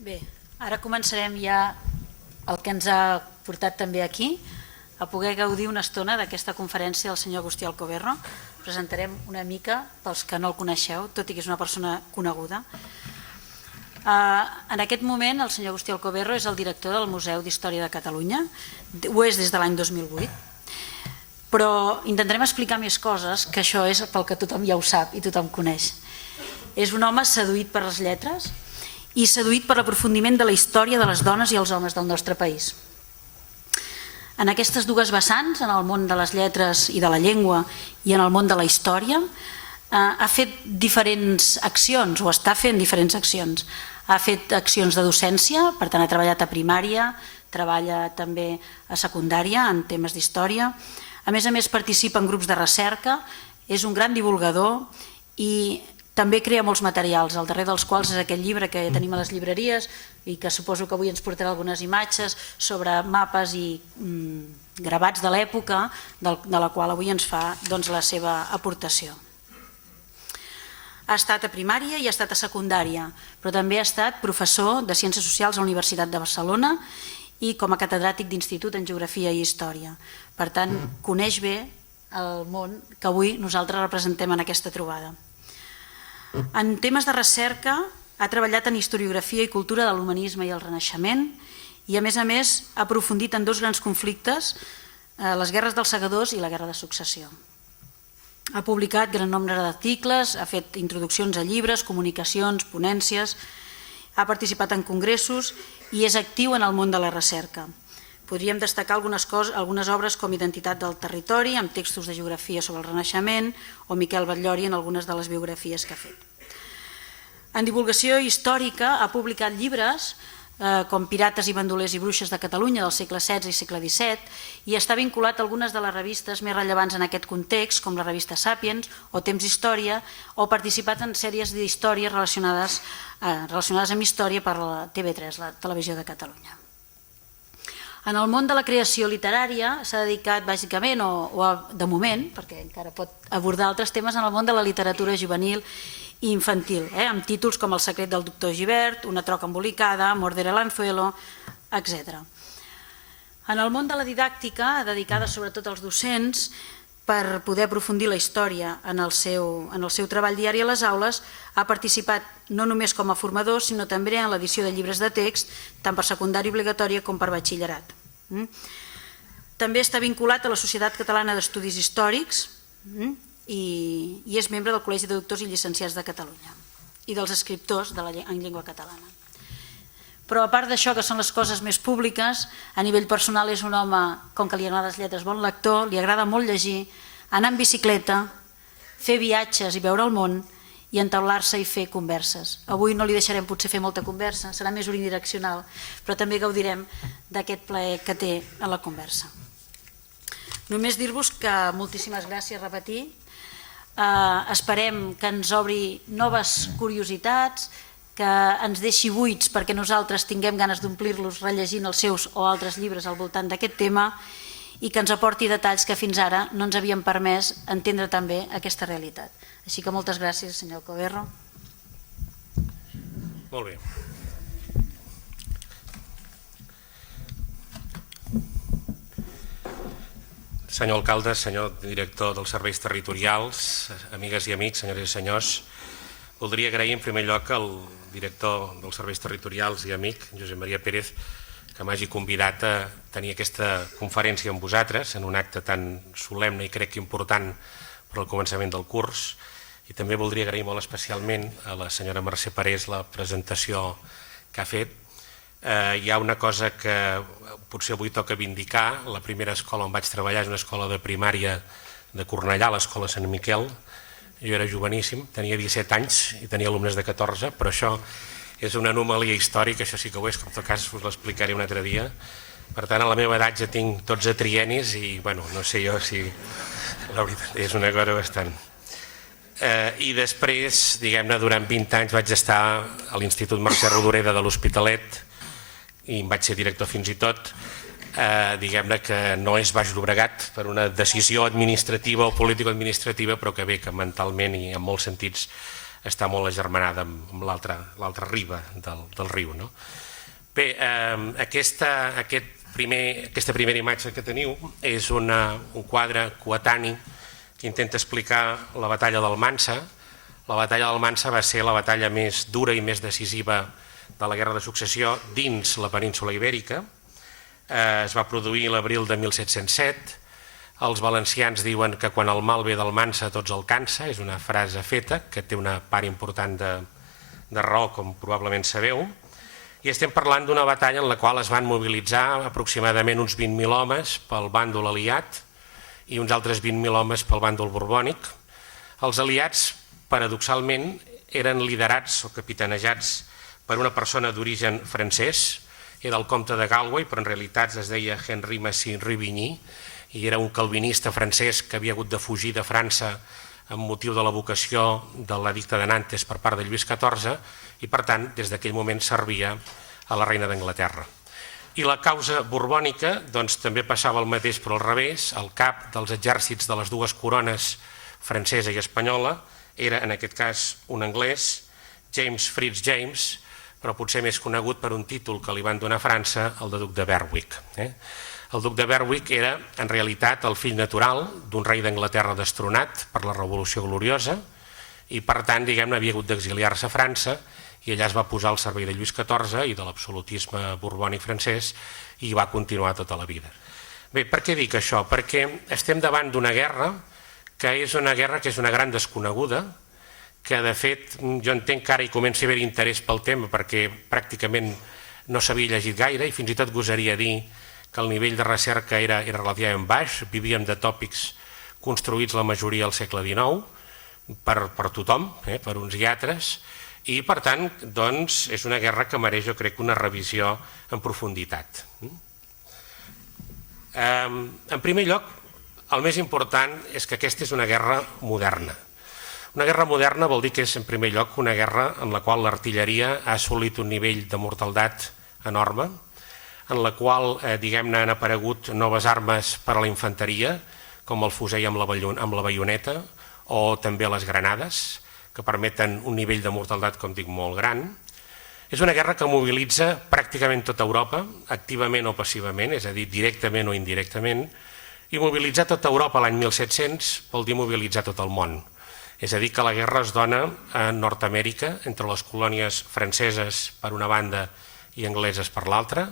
Bé, ara començarem ja el que ens ha portat també aquí, a poder gaudir una estona d'aquesta conferència del senyor Agustí Alcoverro. Presentarem una mica pels que no el coneixeu, tot i que és una persona coneguda. En aquest moment el senyor Agustí Alcoverro és el director del Museu d'Història de Catalunya, ho és des de l'any 2008, però intentarem explicar més coses, que això és pel que tothom ja ho sap i tothom coneix. És un home seduït per les lletres i seduït per l'aprofundiment de la història de les dones i els homes del nostre país. En aquestes dues vessants, en el món de les lletres i de la llengua i en el món de la història, ha fet diferents accions, o està fent diferents accions. Ha fet accions de docència, per tant ha treballat a primària, treballa també a secundària en temes d'història. A més participa en grups de recerca, és un gran divulgador i també crea molts materials, al darrere dels quals és aquest llibre que tenim a les llibreries i que suposo que avui ens portarà algunes imatges sobre mapes i gravats de l'època, de la qual avui ens fa la seva aportació. Ha estat a primària i ha estat a secundària, però també ha estat professor de Ciències Socials a la Universitat de Barcelona i com a catedràtic d'institut en Geografia i Història. Per tant, coneix bé el món que avui nosaltres representem en aquesta trobada. En temes de recerca ha treballat en historiografia i cultura de l'humanisme i el Renaixement i a més ha aprofundit en dos grans conflictes, les guerres dels segadors i la guerra de successió. Ha publicat gran nombre d'articles, ha fet introduccions a llibres, comunicacions, ponències, ha participat en congressos i és actiu en el món de la recerca. Podríem destacar algunes obres com Identitat del territori, amb textos de geografia sobre el Renaixement, o Miquel Batllori en algunes de les biografies que ha fet. En divulgació històrica ha publicat llibres com Pirates i bandolers i bruixes de Catalunya del segle XVI i segle XVII i està vinculat a algunes de les revistes més rellevants en aquest context, com la revista Sàpiens o Temps Història, o ha participat en sèries d'històries relacionades amb història per la TV3, la Televisió de Catalunya. En el món de la creació literària s'ha dedicat bàsicament, o de moment, perquè encara pot abordar altres temes, en el món de la literatura juvenil i infantil, amb títols com El secret del doctor Gibert, Una troca embolicada, Morder el anzuelo, etc. En el món de la didàctica, dedicada sobretot als docents, per poder aprofundir la història en el seu treball diari a les aules, ha participat no només com a formador, sinó també en l'edició de llibres de text, tant per secundària obligatòria com per batxillerat. També està vinculat a la Societat Catalana d'Estudis Històrics i és membre del Col·legi de Doctors i Llicenciats de Catalunya i dels escriptors en llengua catalana. Però a part d'això, que són les coses més públiques, a nivell personal és un home, com que li agraden les lletres, bon lector, li agrada molt llegir, anar en bicicleta, fer viatges i veure el món i entaular-se i fer converses. Avui no li deixarem potser fer molta conversa, serà més unidireccional, però també gaudirem d'aquest plaer que té en la conversa. Només dir-vos que moltíssimes gràcies, repetir. Esperem que ens obri noves curiositats, que ens deixi buits perquè nosaltres tinguem ganes d'omplir-los rellegint els seus o altres llibres al voltant d'aquest tema i que ens aporti detalls que fins ara no ens havien permès entendre també aquesta realitat. Així que moltes gràcies, senyor Alcoverro. Molt bé. Senyor alcalde, senyor director dels serveis territorials, amigues i amics, senyores i senyors, voldria agrair en primer lloc al director dels serveis territorials i amic, Josep Maria Pérez, que m'hagi convidat a tenir aquesta conferència amb vosaltres en un acte tan solemne i crec que important per al començament del curs. I també voldria agrair molt especialment a la senyora Mercè Parés la presentació que ha fet. Hi ha una cosa que potser avui toca vindicar. La primera escola on vaig treballar és una escola de primària de Cornellà, l'escola Sant Miquel. Jo era joveníssim, tenia 17 anys i tenia alumnes de 14, però això és una anomalia històrica, això sí que ho és, que en tot cas us l'explicaré un altre dia. Per tant, a la meva edat ja tinc 12 trienis i, bueno, no sé jo si... La veritat és una cosa bastant... I després, diguem-ne, durant 20 anys vaig estar a l'Institut Mercè Rodoreda de l'Hospitalet i em vaig ser director fins i tot. Diguem-ne que no és Baix Llobregat per una decisió administrativa o político-administrativa, però que bé, que mentalment i en molts sentits està molt agermanada amb l'altra riba del riu. Bé, aquesta primera imatge que teniu és un quadre coetani que intenta explicar la batalla d'Almansa. La batalla d'Almansa va ser la batalla més dura i més decisiva de la Guerra de Successió dins la península Ibèrica. Es va produir l'abril de 1707. Els valencians diuen que quan el mal ve d'Almansa tots el cansa, és una frase feta que té una part important de raó, com probablement sabeu, i estem parlant d'una batalla en la qual es van mobilitzar aproximadament uns 20.000 homes pel bàndol aliat i uns altres 20.000 homes pel bàndol borbònic. Els aliats, paradoxalment, eren liderats o capitanejats per una persona d'origen francès, era el comte de Galway, però en realitat es deia Henri Massy-Rivigny, i era un calvinista francès que havia hagut de fugir de França amb motiu de l'evocació de l'edicte de Nantes per part de Lluís XIV i, per tant, des d'aquell moment servia a la reina d'Anglaterra. I la causa borbònica també passava el mateix, però al revés. El cap dels exèrcits de les dues corones, francesa i espanyola, era en aquest cas un anglès, James Fitz James, però potser més conegut per un títol que li van donar a França, el de duc de Berwick. El duc de Berwick era, en realitat, el fill natural d'un rei d'Anglaterra destronat per la Revolució Gloriosa i, per tant, diguem-ne, havia hagut d'exiliar-se a França i allà es va posar al servei de Lluís XIV i de l'absolutisme borbònic francès i va continuar tota la vida. Bé, per què dic això? Perquè estem davant d'una guerra que és una gran desconeguda, que de fet jo entenc que ara hi comença a haver interès pel tema perquè pràcticament no s'havia llegit gaire i fins i tot gosaria dir que el nivell de recerca era relativament baix, vivíem de tòpics construïts la majoria al segle XIX per tothom, per uns i altres, i per tant és una guerra que mereix, jo crec, una revisió en profunditat. En primer lloc, el més important és que aquesta és una guerra moderna. Una guerra moderna vol dir que és, en primer lloc, una guerra en la qual l'artilleria ha assolit un nivell de mortaldat enorme, en la qual, diguem-ne, han aparegut noves armes per a la infanteria, com el fusell amb la baioneta o també les granades, que permeten un nivell de mortaldat, com dic, molt gran. És una guerra que mobilitza pràcticament tota Europa, activament o passivament, és a dir, directament o indirectament, i mobilitzar tota Europa l'any 1700 vol dir mobilitzar tot el món. És a dir, que la guerra es dona a Nord-Amèrica, entre les colònies franceses per una banda i angleses per l'altra.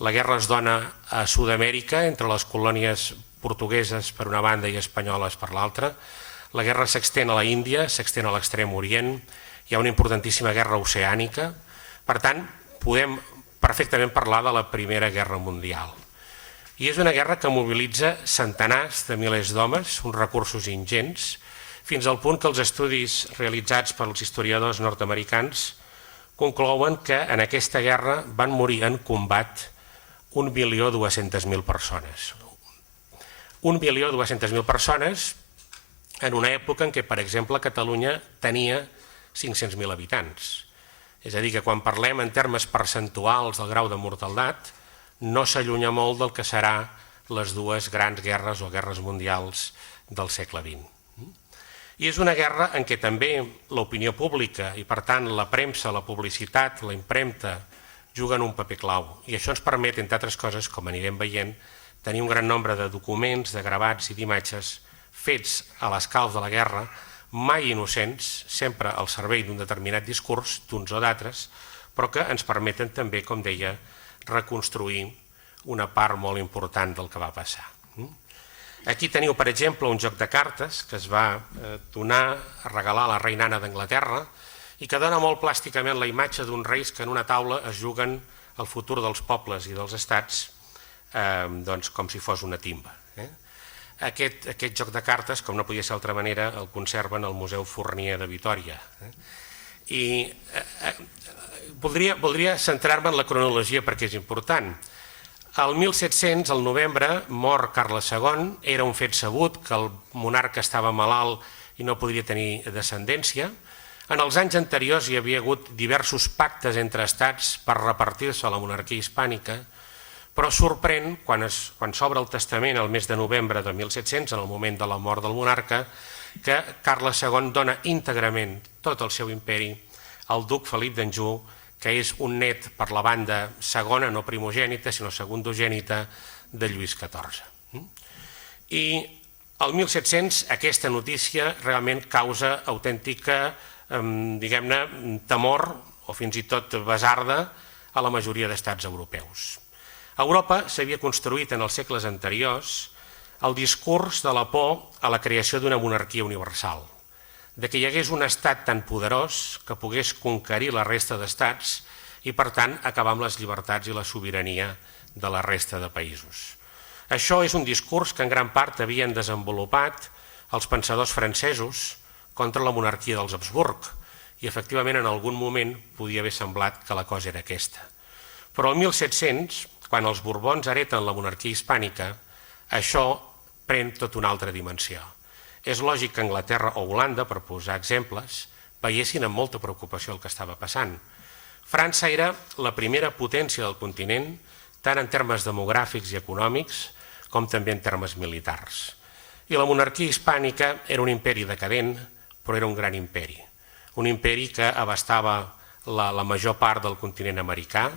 La guerra es dona a Sud-amèrica, entre les colònies portugueses per una banda i espanyoles per l'altra. La guerra s'extén a la Índia, s'extén a l'Extrem Orient, hi ha una importantíssima guerra oceànica. Per tant, podem perfectament parlar de la Primera Guerra Mundial. I és una guerra que mobilitza centenars de milers d'homes, uns recursos ingents, fins al punt que els estudis realitzats pels historiadors nord-americans conclouen que en aquesta guerra van morir en combat 1.200.000 persones. 1.200.000 persones en una època en què, per exemple, Catalunya tenia 500.000 habitants. És a dir, que quan parlem en termes percentuals del grau de mortaldat, no s'allunya molt del que serà les dues grans guerres o guerres mundials del segle XX. I és una guerra en què també l'opinió pública i, per tant, la premsa, la publicitat, la impremta, juguen un paper clau. I això ens permet, entre altres coses, com anirem veient, tenir un gran nombre de documents, de gravats i d'imatges fets a l'escalf de la guerra, mai innocents, sempre al servei d'un determinat discurs, d'uns o d'altres, però que ens permeten també, com deia, reconstruir una part molt important del que va passar. Aquí teniu, per exemple, un joc de cartes que es va donar a regalar a la reina Anna d'Anglaterra i que dona molt plàsticament la imatge d'uns reis que en una taula es juguen el futur dels pobles i dels estats com si fos una timba. Aquest joc de cartes, com no podia ser d'altra manera, el conserven al Museu Fournier de Vitòria. I voldria centrar-me en la cronologia perquè és important. El 1700, al novembre, mor Carles II, era un fet sabut que el monarca estava malalt i no podria tenir descendència. En els anys anteriors hi havia hagut diversos pactes entre estats per repartir-se la monarquia hispànica, però sorprèn, quan s'obre el testament el mes de novembre de 1700, en el moment de la mort del monarca, que Carles II dona íntegrament tot el seu imperi al duc Felip d'Anjou, que és un net per la banda segona, no primogènita, sinó segundogènita de Lluís XIV. I el 1700 aquesta notícia realment causa autèntica, diguem-ne, temor o fins i tot basarda a la majoria d'estats europeus. A Europa s'havia construït en els segles anteriors el discurs de la por a la creació d'una monarquia universal, de que hi hagués un estat tan poderós que pogués conquerir la resta d'estats i, per tant, acabar amb les llibertats i la sobirania de la resta de països. Això és un discurs que en gran part havien desenvolupat els pensadors francesos contra la monarquia dels Habsburg i, efectivament, en algun moment podia haver semblat que la cosa era aquesta. Però el 1700, quan els Borbons hereten la monarquia hispànica, això pren tota una altra dimensió. És lògic que Anglaterra o Holanda, per posar exemples, veiessin amb molta preocupació el que estava passant. França era la primera potència del continent, tant en termes demogràfics i econòmics, com també en termes militars. I la monarquia hispànica era un imperi decadent, però era un gran imperi. Un imperi que abastava la major part del continent americà,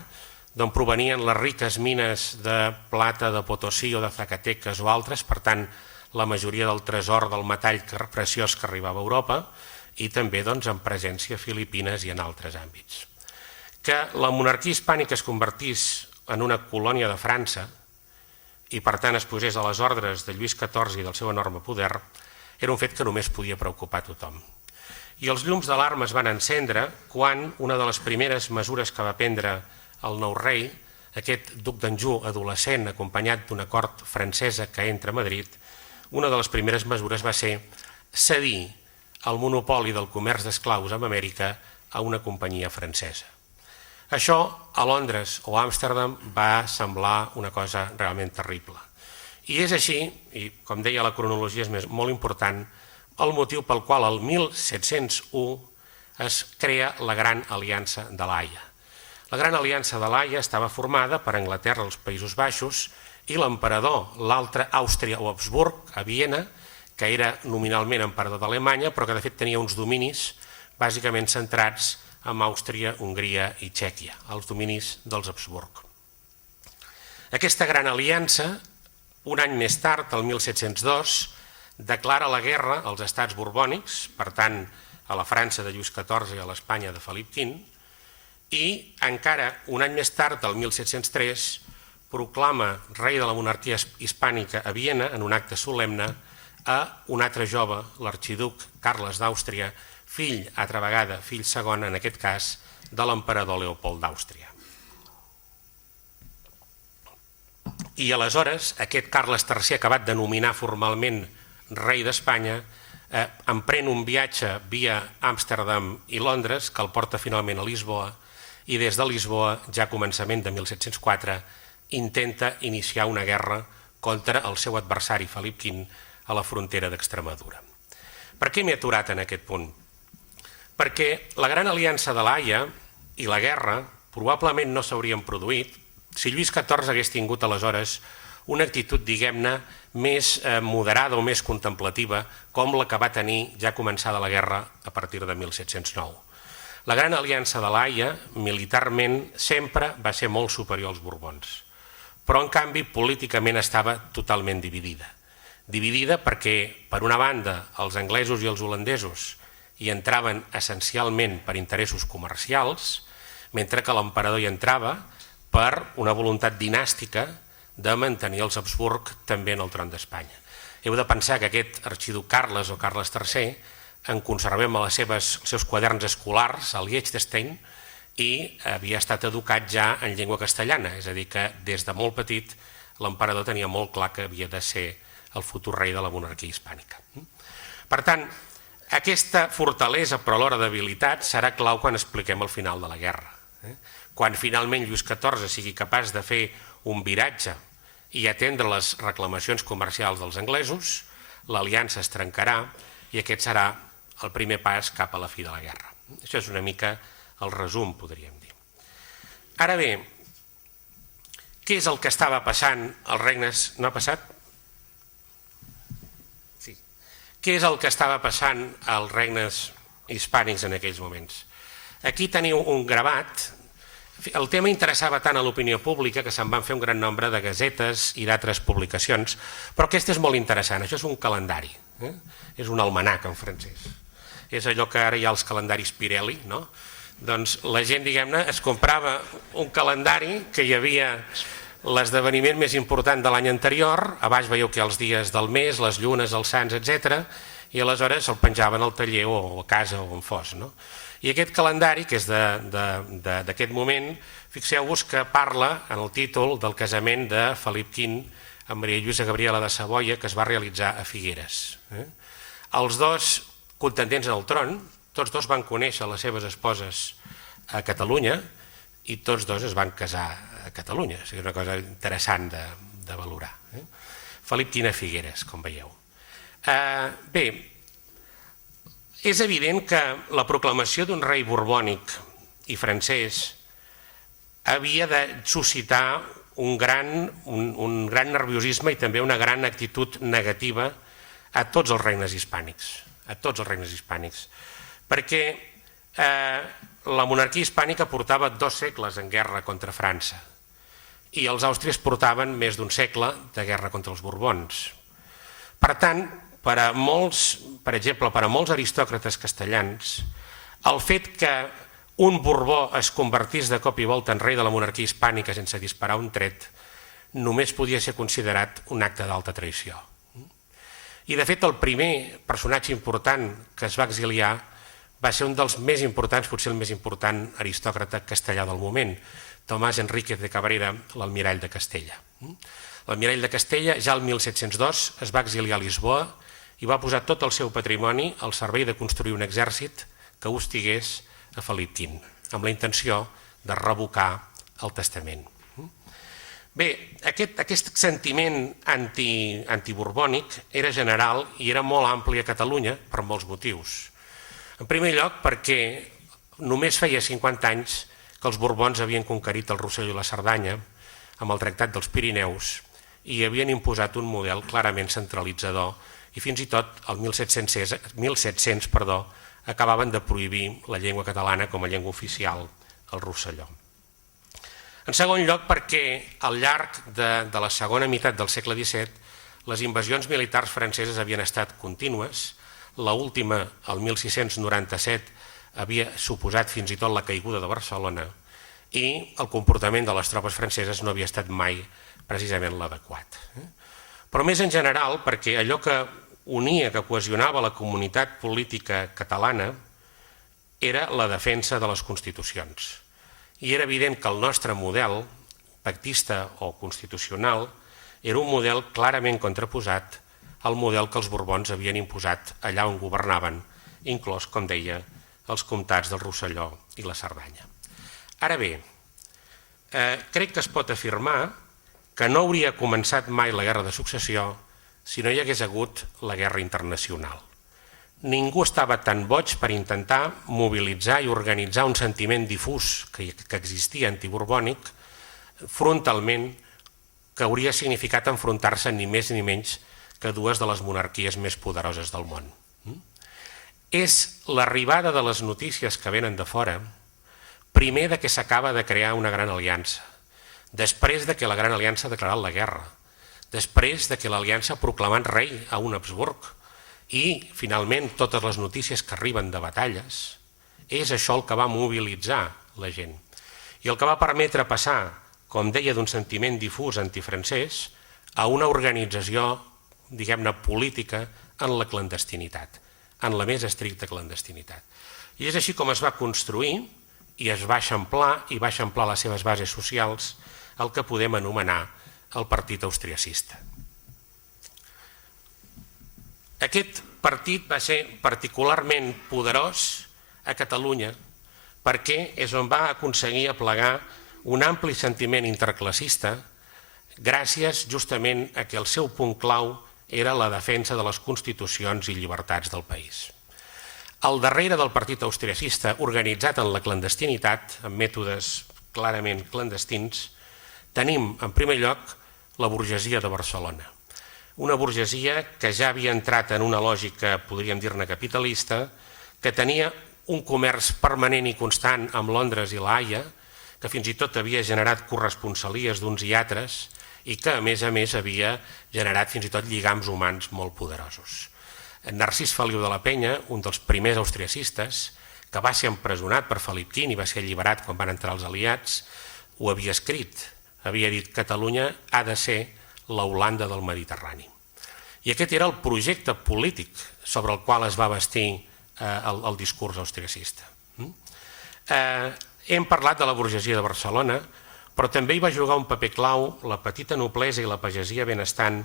d'on provenien les riques mines de plata de Potosí o de Zacatecas o altres, per tant, la majoria del tresor del metall preciós que arribava a Europa i també en presència a Filipines i en altres àmbits. Que la monarquia hispànica es convertís en una colònia de França i per tant es posés a les ordres de Lluís XIV i del seu enorme poder era un fet que només podia preocupar tothom. I els llums d'alarma es van encendre quan una de les primeres mesures que va prendre el nou rei, aquest duc d'Anjou adolescent acompanyat d'una cort francesa que entra a Madrid, una de les primeres mesures va ser cedir el monopoli del comerç d'esclaus amb Amèrica a una companyia francesa. Això a Londres o a Amsterdam va semblar una cosa realment terrible. I és així, i com deia la cronologia és molt important, el motiu pel qual el 1701 es crea la Gran Aliança de l'Haia. La Gran Aliança de l'Haia estava formada per Anglaterra, els Països Baixos, i l'emperador, l'altre Àustria o Habsburg, a Viena, que era nominalment emperador d'Alemanya, però que de fet tenia uns dominis bàsicament centrats en Àustria, Hongria i Txèquia, els dominis dels Habsburg. Aquesta Gran Aliança, un any més tard, el 1702, declara la guerra als estats borbònics, per tant, a la França de Lluís XIV i a l'Espanya de Felip V, i encara un any més tard, el 1703, proclama rei de la monarquia hispànica a Viena en un acte solemne a un altre jove, l'arxiduc Carles d'Àustria, fill, altra vegada, fill segon, en aquest cas, de l'emperador Leopold d'Àustria. I aleshores, aquest Carles III, acabat de nominar formalment rei d'Espanya, emprèn un viatge via Amsterdam i Londres, que el porta finalment a Lisboa, i des de Lisboa, ja a començament de 1704, intenta iniciar una guerra contra el seu adversari Felip V a la frontera d'Extremadura. Per què m'he aturat en aquest punt? Perquè la Gran Aliança de l'Haia i la guerra probablement no s'haurien produït si Lluís XIV hagués tingut aleshores una actitud, diguem-ne, més moderada o més contemplativa com la que va tenir ja començada la guerra a partir de 1709. La Gran Aliança de l'Haia, militarment, sempre va ser molt superior als Borbons, però en canvi políticament estava totalment dividida. Dividida perquè, per una banda, els anglesos i els holandesos hi entraven essencialment per interessos comercials, mentre que l'emperador hi entrava per una voluntat dinàstica de mantenir els Habsburg també en el tron d'Espanya. Heu de pensar que aquest arxiduc Carles o Carles III en conservem els seus quaderns escolars, a Liechtenstein, i havia estat educat ja en llengua castellana, és a dir, que des de molt petit l'emperador tenia molt clar que havia de ser el futur rei de la monarquia hispànica. Per tant, aquesta fortalesa, però alhora debilitat, serà clau quan expliquem el final de la guerra. Quan finalment Lluís XIV sigui capaç de fer un viratge i atendre les reclamacions comercials dels anglesos, l'aliança es trencarà i aquest serà el primer pas cap a la fi de la guerra. Això és una mica el resum, podríem dir. Ara bé, què és el que estava passant als regnes? No ha passat? Sí. què és el que estava passant als regnes hispànics en aquells moments. Aquí teniu un gravat. El tema interessava tant a l'opinió pública que se'n van fer un gran nombre de gasetes i d'altres publicacions, però aquest és molt interessant. Això és un calendari, és un almanac en francès. És allò que ara hi ha els calendaris Pirelli, no? Doncs la gent, diguem-ne, es comprava un calendari que hi havia l'esdeveniment més important de l'any anterior, a baix veieu que hi ha els dies del mes, les llunes, els sants, etc. I aleshores el penjaven al taller o a casa o on fos, no? I aquest calendari, que és d'aquest moment, fixeu-vos que parla en el títol del casament de Felip V amb Maria Lluïsa Gabriela de Savoia, que es va realitzar a Figueres. Els dos contendents en el tron, tots dos van conèixer les seves esposes a Catalunya i tots dos es van casar a Catalunya. És una cosa interessant de valorar. Felip V a Figueres, com veieu. Bé, és evident que la proclamació d'un rei borbònic i francès havia de suscitar un gran nerviosisme i també una gran actitud negativa a tots els regnes hispànics, perquè la monarquia hispànica portava 2 segles en guerra contra França i els àustries portaven més d'1 segle de guerra contra els borbons. Per tant, per exemple, per a molts aristòcrates castellans, el fet que un Borbó es convertís de cop i volta en rei de la monarquia hispànica sense disparar un tret només podia ser considerat un acte d'alta traïció. I de fet el primer personatge important que es va exiliar va ser un dels més importants, potser el més important aristòcrata castellà del moment, Tomàs Enríquez de Cabrera, l'almirall de Castella. L'almirall de Castella ja el 1702 es va exiliar a Lisboa i va posar tot el seu patrimoni al servei de construir un exèrcit que hostigués a Felip V, amb la intenció de revocar el testament. Bé, aquest sentiment antiborbònic era general i era molt ampli a Catalunya per molts motius. En primer lloc, perquè només feia 50 anys que els borbons havien conquerit el Rosselló i la Cerdanya amb el Tractat dels Pirineus i havien imposat un model clarament centralitzador i fins i tot el 1700 acabaven de prohibir la llengua catalana com a llengua oficial al Rosselló. En segon lloc, perquè al llarg de la segona meitat del segle XVII les invasions militars franceses havien estat contínues, l'última, el 1697, havia suposat fins i tot la caiguda de Barcelona i el comportament de les tropes franceses no havia estat mai precisament l'adequat. Però més en general, perquè allò que unia, que cohesionava la comunitat política catalana era la defensa de les constitucions. I era evident que el nostre model pactista o constitucional era un model clarament contraposat al model que els borbons havien imposat allà on governaven, inclòs, com deia, els comtats del Rosselló i la Cerdanya. Ara bé, crec que es pot afirmar que no hauria començat mai la Guerra de Successió si no hi hagués hagut la guerra internacional. Ningú estava tan boig per intentar mobilitzar i organitzar un sentiment difús que existia antiborbònic frontalment, que hauria significat enfrontar-se ni més ni menys que dues de les monarquies més poderoses del món. És l'arribada de les notícies que venen de fora, primer de que s'acaba de crear una gran aliança, després de que la gran aliança ha declarat la guerra, després de que l'aliança ha proclamat rei a un Habsburg i, finalment, totes les notícies que arriben de batalles, és això el que va mobilitzar la gent i el que va permetre passar, com deia, d'un sentiment difús antifrancès a una organització, diguem-ne, política en la clandestinitat, en la més estricta clandestinitat. I és així com es va construir i es va eixamplar i va eixamplar les seves bases socials el que podem anomenar el partit austriacista. Aquest partit va ser particularment poderós a Catalunya perquè és on va aconseguir aplegar un ampli sentiment interclassista gràcies justament a que el seu punt clau era la defensa de les constitucions i llibertats del país. Al darrere del partit austriacista, organitzat en la clandestinitat, amb mètodes clarament clandestins, tenim, en primer lloc, la burgesia de Barcelona. una burgesia que ja havia entrat en una lògica, podríem dir-ne capitalista, que tenia un comerç permanent i constant amb Londres i la Haia, que fins i tot havia generat corresponsalies d'uns i altres i que, a més, havia generat fins i tot lligams humans molt poderosos. Narcís Feliu de la Penya, un dels primers austriacistes, que va ser empresonat per Felip V i va ser alliberat quan van entrar els aliats, ho havia escrit. Havia dit: Catalunya ha de ser la Holanda del Mediterrani. I aquest era el projecte polític sobre el qual es va bastir el discurs austriacista. Hem parlat de la burgesia de Barcelona, però també hi va jugar un paper clau la petita noblesa i la pagesia benestant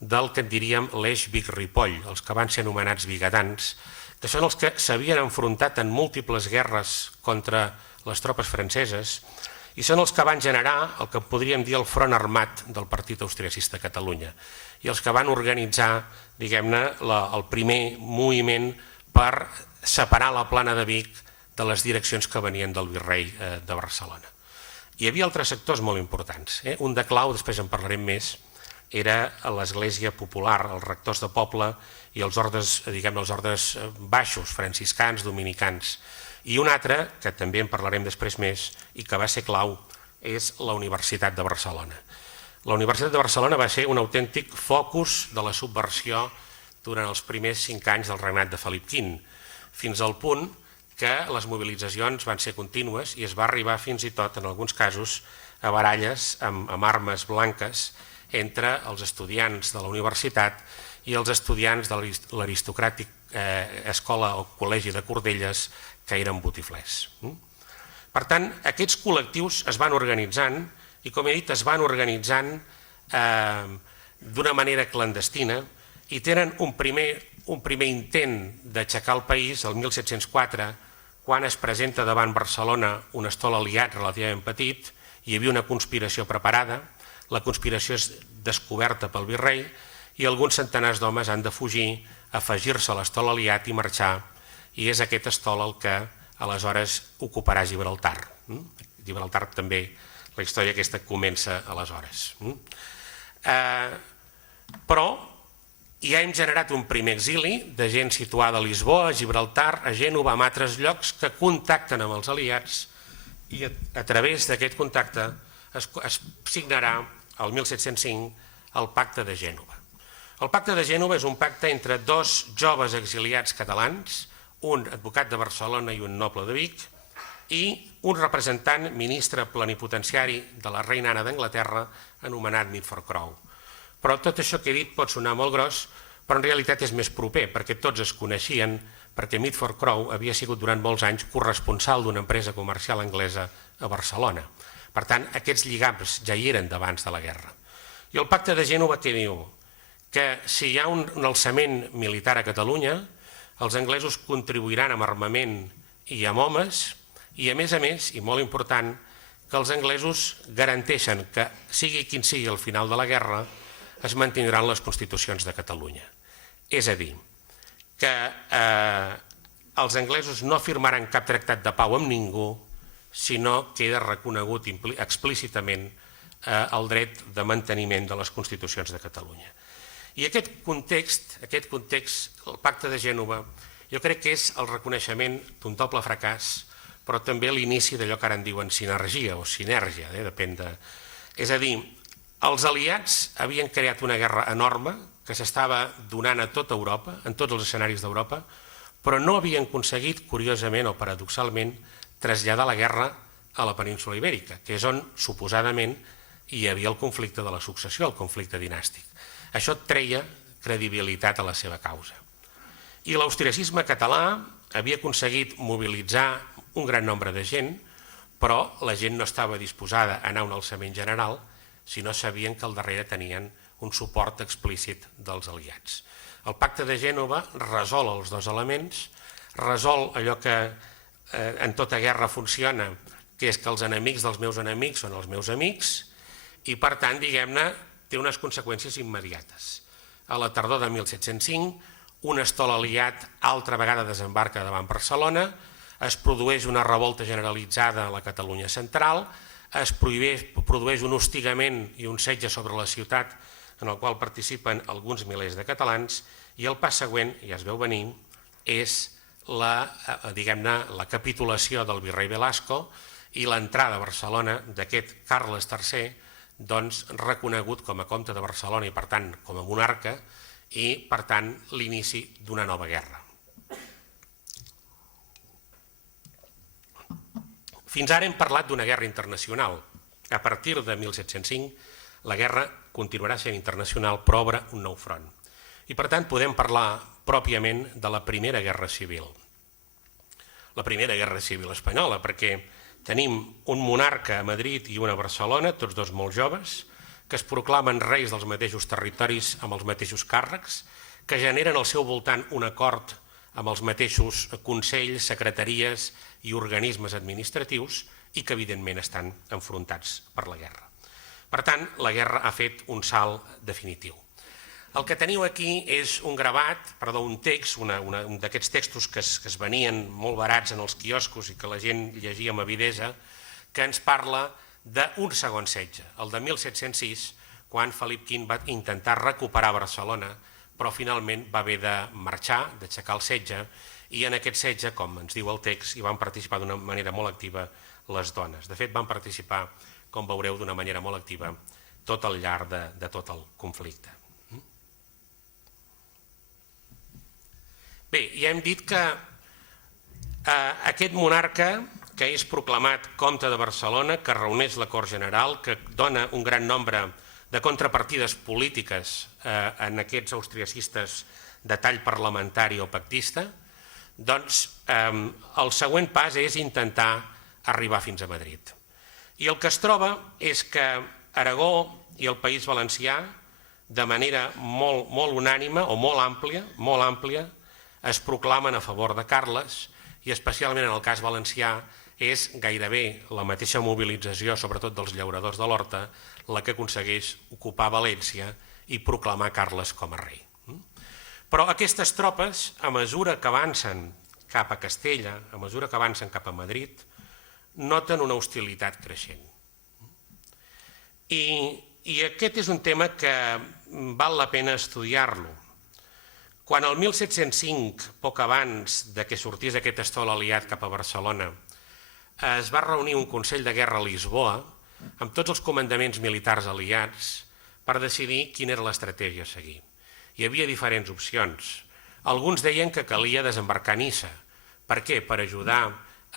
del que en diríem l'eix Vic-Ripoll, els que van ser anomenats vigatans, que són els que s'havien enfrontat en múltiples guerres contra les tropes franceses i són els que van generar el que podríem dir el front armat del Partit Austriacista a Catalunya i els que van organitzar, diguem-ne, el primer moviment per separar la plana de Vic de les direccions que venien del virrei de Barcelona. Hi havia altres sectors molt importants. Un de clau, després en parlarem més, era l'Església Popular, els rectors de poble i els ordes, diguem-ne, els ordes baixos, franciscans, dominicans. I un altre, que també en parlarem després més, i que va ser clau, és la Universitat de Barcelona. La Universitat de Barcelona va ser un autèntic focus de la subversió durant els primers 5 anys del regnat de Felip V, fins al punt que les mobilitzacions van ser contínues i es va arribar fins i tot, en alguns casos, a baralles amb armes blanques entre els estudiants de la universitat i els estudiants de l'aristocràtic escola o col·legi de Cordelles, que eren botiflers. Per tant, aquests col·lectius es van organitzant i, com he dit, es van organitzant d'una manera clandestina i tenen un primer intent d'aixecar el país el 1704, quan es presenta davant Barcelona un estol aliat relativament petit, hi havia una conspiració preparada, la conspiració és descoberta pel virrei i alguns centenars d'homes han de fugir, afegir-se a l'estol aliat i marxar, i és aquest estol el que aleshores ocuparà Gibraltar. Gibraltar també, la història aquesta comença aleshores. Però ja hem generat un primer exili de gent situada a Lisboa, a Gibraltar, a Gènova, en altres llocs que contacten amb els aliats i a través d'aquest contacte es signarà el 1705 el Pacte de Gènova. El Pacte de Gènova és un pacte entre dos joves exiliats catalans, un advocat de Barcelona i un noble de Vic, i un representant ministre plenipotenciari de la reina Anna d'Anglaterra anomenat Mitford Crowe. Però tot això que he dit pot sonar molt gros, però en realitat és més proper, perquè tots es coneixien, perquè Mitford Crowe havia sigut durant molts anys corresponsal d'una empresa comercial anglesa a Barcelona. Per tant, aquests lligams ja hi eren d'abans de la guerra. I el Pacte de Gènova què diu? Que si hi ha un alçament militar a Catalunya, els anglesos contribuiran amb armament i amb homes i, a més, i molt important, que els anglesos garanteixen que, sigui quin sigui el final de la guerra, es mantindran les constitucions de Catalunya. És a dir, que els anglesos no firmaran cap tractat de pau amb ningú si no queda reconegut explícitament el dret de manteniment de les constitucions de Catalunya. I aquest context, el Pacte de Gènova, jo crec que és el reconeixement d'un doble fracàs, però també l'inici d'allò que ara en diuen sinergia o sinèrgia, depèn de... És a dir, els aliats havien creat una guerra enorme que s'estava donant a tota Europa, en tots els escenaris d'Europa, però no havien aconseguit, curiosament o paradoxalment, traslladar la guerra a la península Ibèrica, que és on, suposadament, hi havia el conflicte de la successió, el conflicte dinàstic. Això treia credibilitat a la seva causa. I l'austriacisme català havia aconseguit mobilitzar un gran nombre de gent, però la gent no estava disposada a anar a un alçament general si no sabien que al darrere tenien un suport explícit dels aliats. El Pacte de Gènova resol els dos elements, resol allò que en tota guerra funciona, que és que els enemics dels meus enemics són els meus amics, i per tant, diguem-ne, té unes conseqüències immediates. A la tardor de 1705, un estol aliat altra vegada desembarca davant Barcelona, es produeix una revolta generalitzada a la Catalunya central, es produeix un hostigament i un setge sobre la ciutat en el qual participen alguns milers de catalans, i el pas següent, ja es veu venir, és la capitulació del virrei Velasco i l'entrada a Barcelona d'aquest Carles III, doncs reconegut com a comte de Barcelona i per tant com a monarca, i per tant l'inici d'una nova guerra. Fins ara hem parlat d'una guerra internacional. A partir de 1705 la guerra continuarà sent internacional però obre un nou front. I per tant podem parlar pròpiament de la Primera Guerra Civil. La Primera Guerra Civil espanyola, perquè tenim un monarca a Madrid i una a Barcelona, tots dos molt joves, que es proclamen reis dels mateixos territoris amb els mateixos càrrecs, que generen al seu voltant un acord amb els mateixos consells, secretaries i organismes administratius i que evidentment estan enfrontats per la guerra. Per tant, la guerra ha fet un salt definitiu. El que teniu aquí és un text, un d'aquests textos que es venien molt barats en els quioscos i que la gent llegia amb avidesa, que ens parla d'un segon setge, el de 1706, quan Felip V va intentar recuperar Barcelona, però finalment va haver de marxar, d'aixecar el setge, i en aquest setge, com ens diu el text, hi van participar d'una manera molt activa les dones. De fet, van participar, com veureu, d'una manera molt activa tot al llarg de tot el conflicte. Bé, ja hem dit que aquest monarca, que és proclamat comte de Barcelona, que reuneix la Cort General, que dona un gran nombre de contrapartides polítiques en aquests austriacistes de tall parlamentari o pactista, doncs el següent pas és intentar arribar fins a Madrid. I el que es troba és que Aragó i el País Valencià, de manera molt unànime o molt àmplia, es proclamen a favor de Carles i especialment en el cas valencià és gairebé la mateixa mobilització, sobretot dels llauradors de l'Horta, la que aconsegueix ocupar València i proclamar Carles com a rei. Però aquestes tropes, a mesura que avancen cap a Castella, a mesura que avancen cap a Madrid, noten una hostilitat creixent. I aquest és un tema que val la pena estudiar-lo. Quan el 1705, poc abans que sortís aquest estol aliat cap a Barcelona, es va reunir un Consell de Guerra a Lisboa amb tots els comandaments militars aliats per decidir quina era l'estratègia a seguir. Hi havia diferents opcions. Alguns deien que calia desembarcar a Niça. Per què? Per ajudar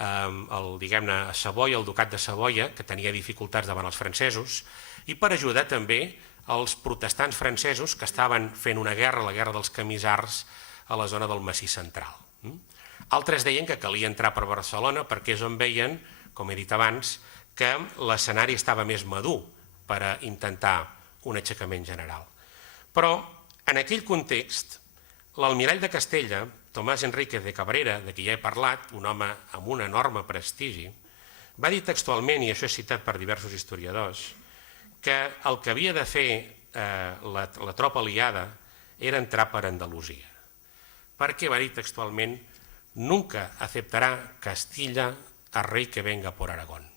a Savoia, el ducat de Savoia, que tenia dificultats davant els francesos, i per ajudar també els protestants francesos que estaven fent una guerra, la guerra dels camissars, a la zona del Massís Central. Altres deien que calia entrar per Barcelona perquè és on veien, com he dit abans, que l'escenari estava més madur per a intentar un aixecament general. Però en aquell context, l'almirall de Castella, Tomàs Enríquez de Cabrera, de qui ja he parlat, un home amb un enorme prestigi, va dir textualment, i això és citat per diversos historiadors, que el que havia de fer la tropa aliada era entrar per Andalusia. Perquè va dir textualment, nunca aceptarà Castilla a rei que venga por Aragón.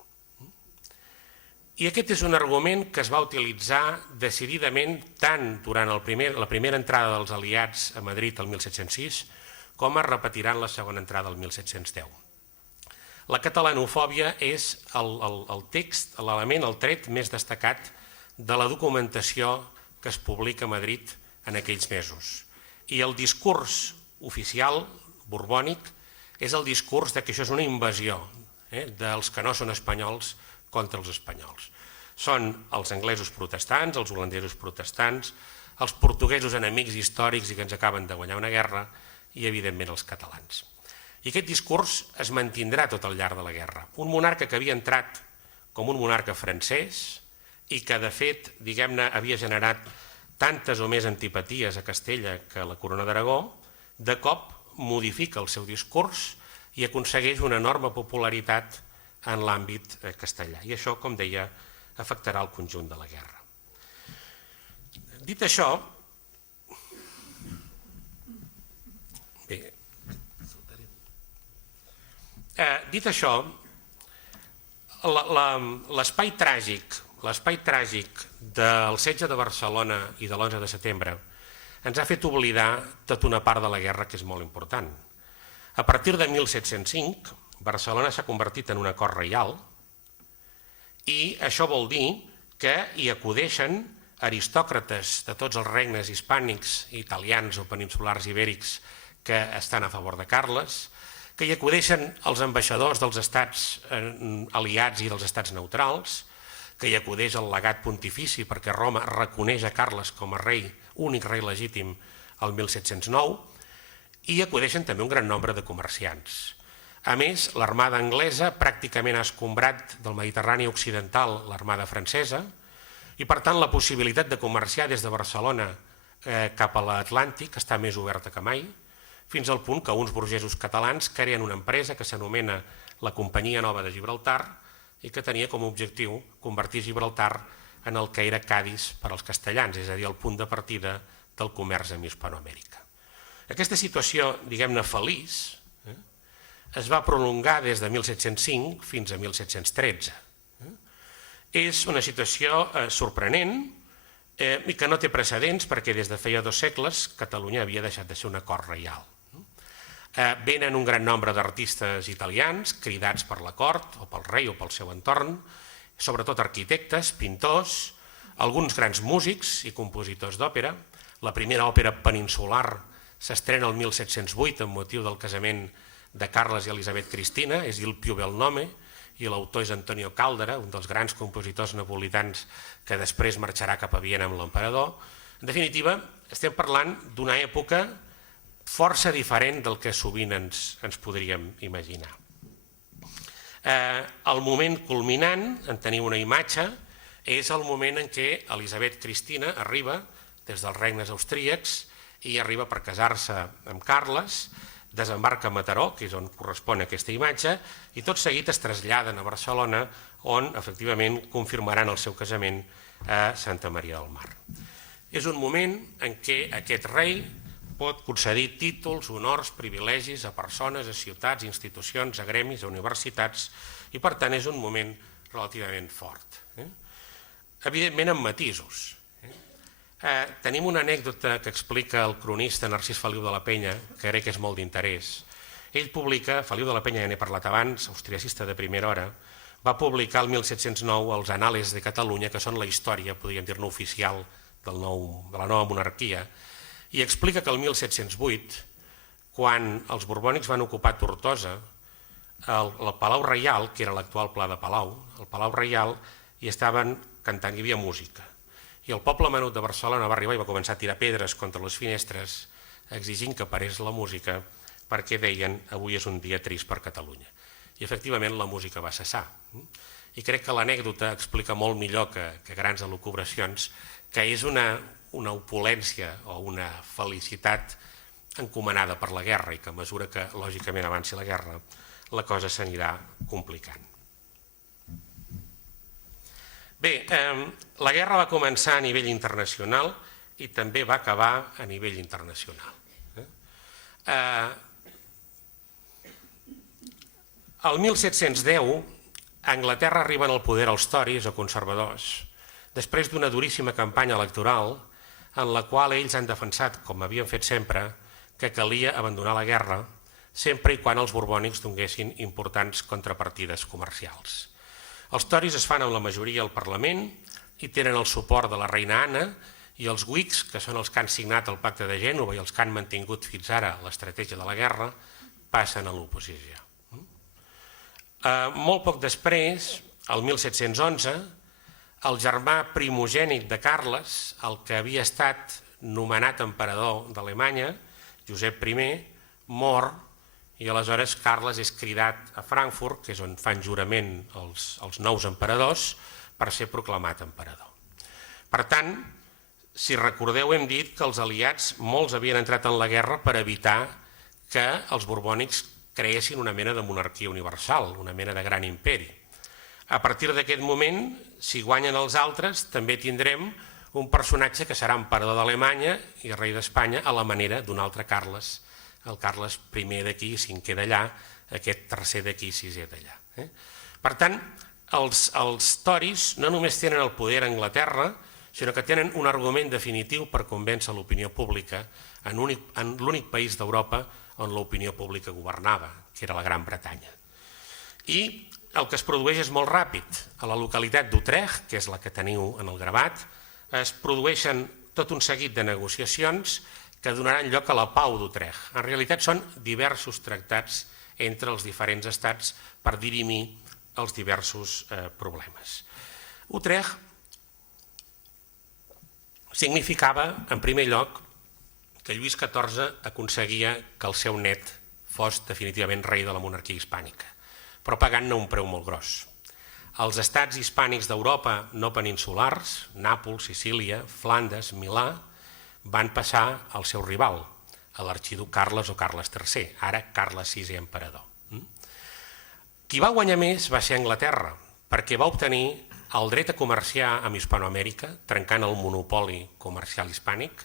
I aquest és un argument que es va utilitzar decididament tant durant la primera entrada dels aliats a Madrid el 1706 com es repetirà en la segona entrada el 1710. La catalanofòbia és el text, l'element, el tret més destacat de la documentació que es publica a Madrid en aquells mesos. I el discurs oficial, borbònic, és el discurs que això és una invasió dels que no són espanyols contra els espanyols. Són els anglesos protestants, els holandesos protestants, els portuguesos enemics històrics i que ens acaben de guanyar una guerra i, evidentment, els catalans. I aquest discurs es mantindrà tot al llarg de la guerra. Un monarca que havia entrat com un monarca francès i que, de fet, diguem-ne, havia generat tantes o més antipaties a Castella que a la corona d'Aragó, de cop modifica el seu discurs i aconsegueix una enorme popularitat en l'àmbit castellà. I això, com deia, afectarà el conjunt de la guerra. Dit això, l'espai tràgic del setge de Barcelona i de l'11 de setembre ens ha fet oblidar tota una part de la guerra que és molt important. A partir de 1705, Barcelona s'ha convertit en un acord reial i això vol dir que hi acudeixen aristòcrates de tots els regnes hispànics, italians o peninsulars ibèrics que estan a favor de Carles, que hi acudeixen els ambaixadors dels estats aliats i dels estats neutrals, que hi acudeix el legat pontifici perquè Roma reconeix a Carles com a rei, únic rei legítim el 1709, i acudeixen també un gran nombre de comerciants. A més, l'armada anglesa pràcticament ha escombrat del Mediterrani occidental l'armada francesa i, per tant, la possibilitat de comerciar des de Barcelona cap a l'Atlàntic està més oberta que mai, fins al punt que uns burgesos catalans creen una empresa que s'anomena la Companyia Nova de Gibraltar i que tenia com a objectiu convertir Gibraltar en el que era Cadis per als castellans, és a dir, el punt de partida del comerç amb Hispanoamèrica. Aquesta situació, diguem-ne, feliç, es va prolongar des de 1705 fins a 1713. És una situació sorprenent i que no té precedents perquè des de feia 2 segles Catalunya havia deixat de ser un acord reial. Venen un gran nombre d'artistes italians cridats per la cort o pel rei o pel seu entorn, sobretot arquitectes, pintors, alguns grans músics i compositors d'òpera. La primera òpera peninsular s'estrena el 1708 amb motiu del casament de Carles i Elisabet Cristina, és Il più bel nome, i l'autor és Antonio Caldera, un dels grans compositors napolitans que després marxarà cap a Viena amb l'emperador. En definitiva, estem parlant d'una època força diferent del que sovint ens podríem imaginar. El moment culminant, en tenim una imatge, és el moment en què Elisabet Cristina arriba des dels regnes austríacs i arriba per casar-se amb Carles, desembarca a Mataró, que és on correspon aquesta imatge, i tot seguit es traslladen a Barcelona, on efectivament confirmaran el seu casament a Santa Maria del Mar. És un moment en què aquest rei pot concedir títols, honors, privilegis a persones, a ciutats, institucions, a gremis, a universitats, i per tant és un moment relativament fort. Evidentment amb matisos. Tenim una anècdota que explica el cronista Narcís Feliu de la Penya, que crec que és molt d'interès. Ell publica, Feliu de la Penya ja n'he parlat abans, austriacista de primera hora, va publicar el 1709 els Anales de Catalunya, que són la història, podríem dir-ne, oficial de la nova monarquia, i explica que el 1708, quan els borbònics van ocupar Tortosa, el Palau Reial, que era l'actual Pla de Palau, el Palau Reial, hi estaven cantant, hi havia música. I el poble menut de Barcelona va arribar i va començar a tirar pedres contra les finestres, exigint que parés la música, perquè deien avui és un dia trist per Catalunya. I efectivament la música va cessar. I crec que l'anècdota explica molt millor que grans elucubracions que és una opulència o una felicitat encomanada per la guerra i que a mesura que lògicament avanci la guerra la cosa s'anirà complicant. Bé, la guerra va començar a nivell internacional i també va acabar a nivell internacional. El 1710, a Anglaterra arriben al poder els tories o conservadors, després d'una duríssima campanya electoral en la qual ells han defensat, com havien fet sempre, que calia abandonar la guerra sempre i quan els borbònics donguessin importants contrapartides comercials. Els tories es fan amb la majoria al Parlament i tenen el suport de la reina Anna i els Whigs, que són els que han signat el pacte de Gènova i els que han mantingut fins ara l'estratègia de la guerra, passen a l'oposició. Molt poc després, el 1711, el germà primogènit de Carles, el que havia estat nomenat emperador d'Alemanya, Josep I, mor i aleshores Carles és cridat a Frankfurt, que és on fan jurament els nous emperadors, per ser proclamat emperador. Per tant, si recordeu, hem dit que els aliats, molts havien entrat en la guerra per evitar que els borbònics creessin una mena de monarquia universal, una mena de gran imperi. A partir d'aquest moment, si guanyen els altres, també tindrem un personatge que serà emperador d'Alemanya i rei d'Espanya a la manera d'un altre Carles, el Carles I d'aquí, cinquè d'allà, aquest tercer d'aquí, sisè d'allà. Per tant, els toris no només tenen el poder a Anglaterra, sinó que tenen un argument definitiu per convèncer l'opinió pública en l'únic país d'Europa on l'opinió pública governava, que era la Gran Bretanya. I el que es produeix és molt ràpid. A la localitat d'Utrecht, que és la que teniu en el gravat, es produeixen tot un seguit de negociacions que donaran lloc a la Pau d'Utrecht. En realitat són diversos tractats entre els diferents estats per dirimir els diversos problemes. Utrecht significava, en primer lloc, que Lluís XIV aconseguia que el seu net fos definitivament rei de la monarquia hispànica, però pagant-ne un preu molt gros. Els estats hispànics d'Europa no peninsulars, Nàpols, Sicília, Flandes, Milà, van passar al seu rival, a l'arxiduc Carles o Carles III, ara Carles VI emperador. Qui va guanyar més va ser Anglaterra, perquè va obtenir el dret a comerciar amb Hispanoamèrica, trencant el monopoli comercial hispànic,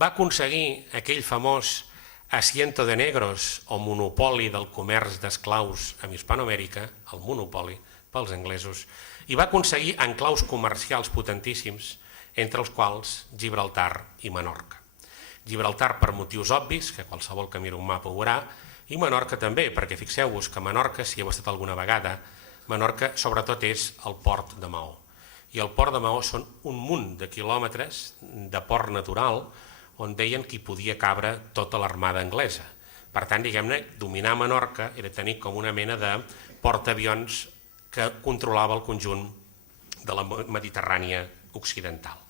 va aconseguir aquell famós asiento de negros o monopoli del comerç d'esclaus amb Hispanoamèrica, el monopoli pels anglesos, i va aconseguir enclaus comercials potentíssims, entre els quals Gibraltar i Menorca. Gibraltar per motius obvis, que qualsevol que mira un mapa ho veurà, i Menorca també, perquè fixeu-vos que Menorca, si heu estat alguna vegada, Menorca sobretot és el port de Maó. I el port de Maó són un munt de quilòmetres de port natural on deien que hi podia cabre tota l'armada anglesa. Per tant, diguem-ne, dominar Menorca era tenir com una mena de portaavions que controlava el conjunt de la Mediterrània occidental.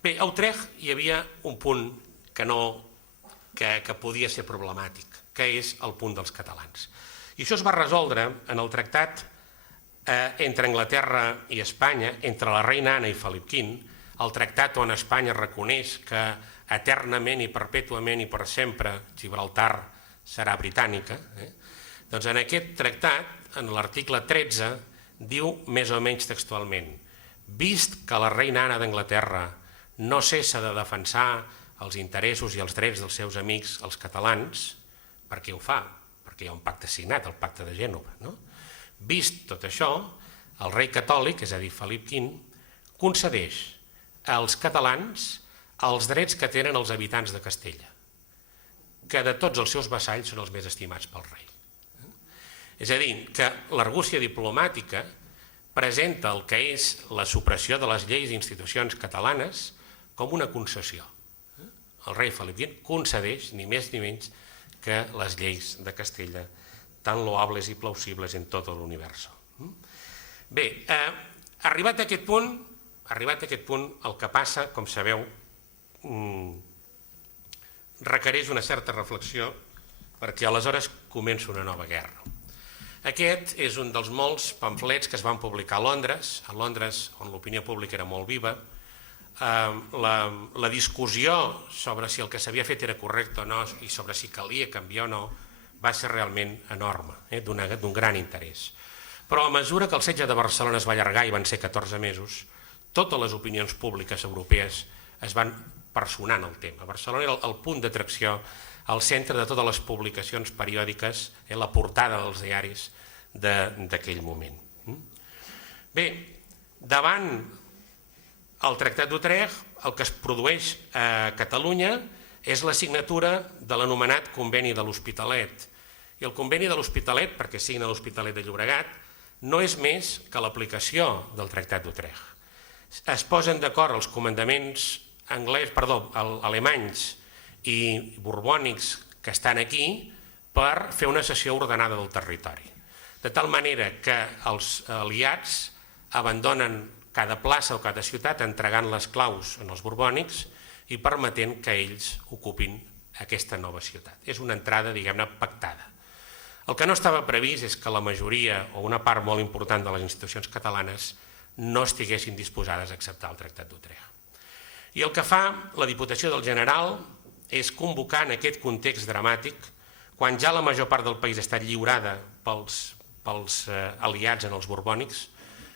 Bé, a Utrecht hi havia un punt que podia ser problemàtic, que és el punt dels catalans. I això es va resoldre en el tractat entre Anglaterra i Espanya, entre la reina Anna i Felip V, el tractat on Espanya reconeix que eternament i perpètuament i per sempre Gibraltar serà britànica. Doncs en aquest tractat, en l'article 13, diu més o menys textualment: vist que la reina Anna d'Anglaterra no cessa de defensar els interessos i els drets dels seus amics, els catalans, per què ho fa? Perquè hi ha un pacte signat, el pacte de Gènova. Vist tot això, el rei catòlic, és a dir, Felip V, concedeix als catalans els drets que tenen els habitants de Castella, que de tots els seus vassalls són els més estimats pel rei. És a dir, que l'argúcia diplomàtica presenta el que és la supressió de les lleis i institucions catalanes com una concessió. El rei Felip V concedeix ni més ni menys que les lleis de Castella, tan loables i plausibles en tot l'univers. Bé, arribat a aquest punt, el que passa, com sabeu, requereix una certa reflexió, perquè aleshores comença una nova guerra. Aquest és un dels molts pamflets que es van publicar a Londres, on l'opinió pública era molt viva. La discussió sobre si el que s'havia fet era correcte o no i sobre si calia canviar o no va ser realment enorme, d'un gran interès. Però a mesura que el setge de Barcelona es va allargar, i van ser 14 mesos, totes les opinions públiques europees es van personant el tema. Barcelona era el punt d'atracció, el centre de totes les publicacions periòdiques, la portada dels diaris d'aquell moment. Bé, davant el Tractat d'Utrecht, el que es produeix a Catalunya és la signatura de l'anomenat Conveni de l'Hospitalet. I el Conveni de l'Hospitalet, perquè signa l'Hospitalet de Llobregat, no és més que l'aplicació del Tractat d'Utrecht. Es posen d'acord els comandaments alemanys i borbònics que estan aquí per fer una cessió ordenada del territori. De tal manera que els aliats abandonen cada plaça o cada ciutat entregant les claus als borbònics i permetent que ells ocupin aquesta nova ciutat. És una entrada, diguem-ne, pactada. El que no estava previst és que la majoria o una part molt important de les institucions catalanes no estiguessin disposades a acceptar el Tractat d'Utrecht. I el que fa la Diputació del General és convocar en aquest context dramàtic, quan ja la major part del país ha estat lliurada pels aliats en els borbònics,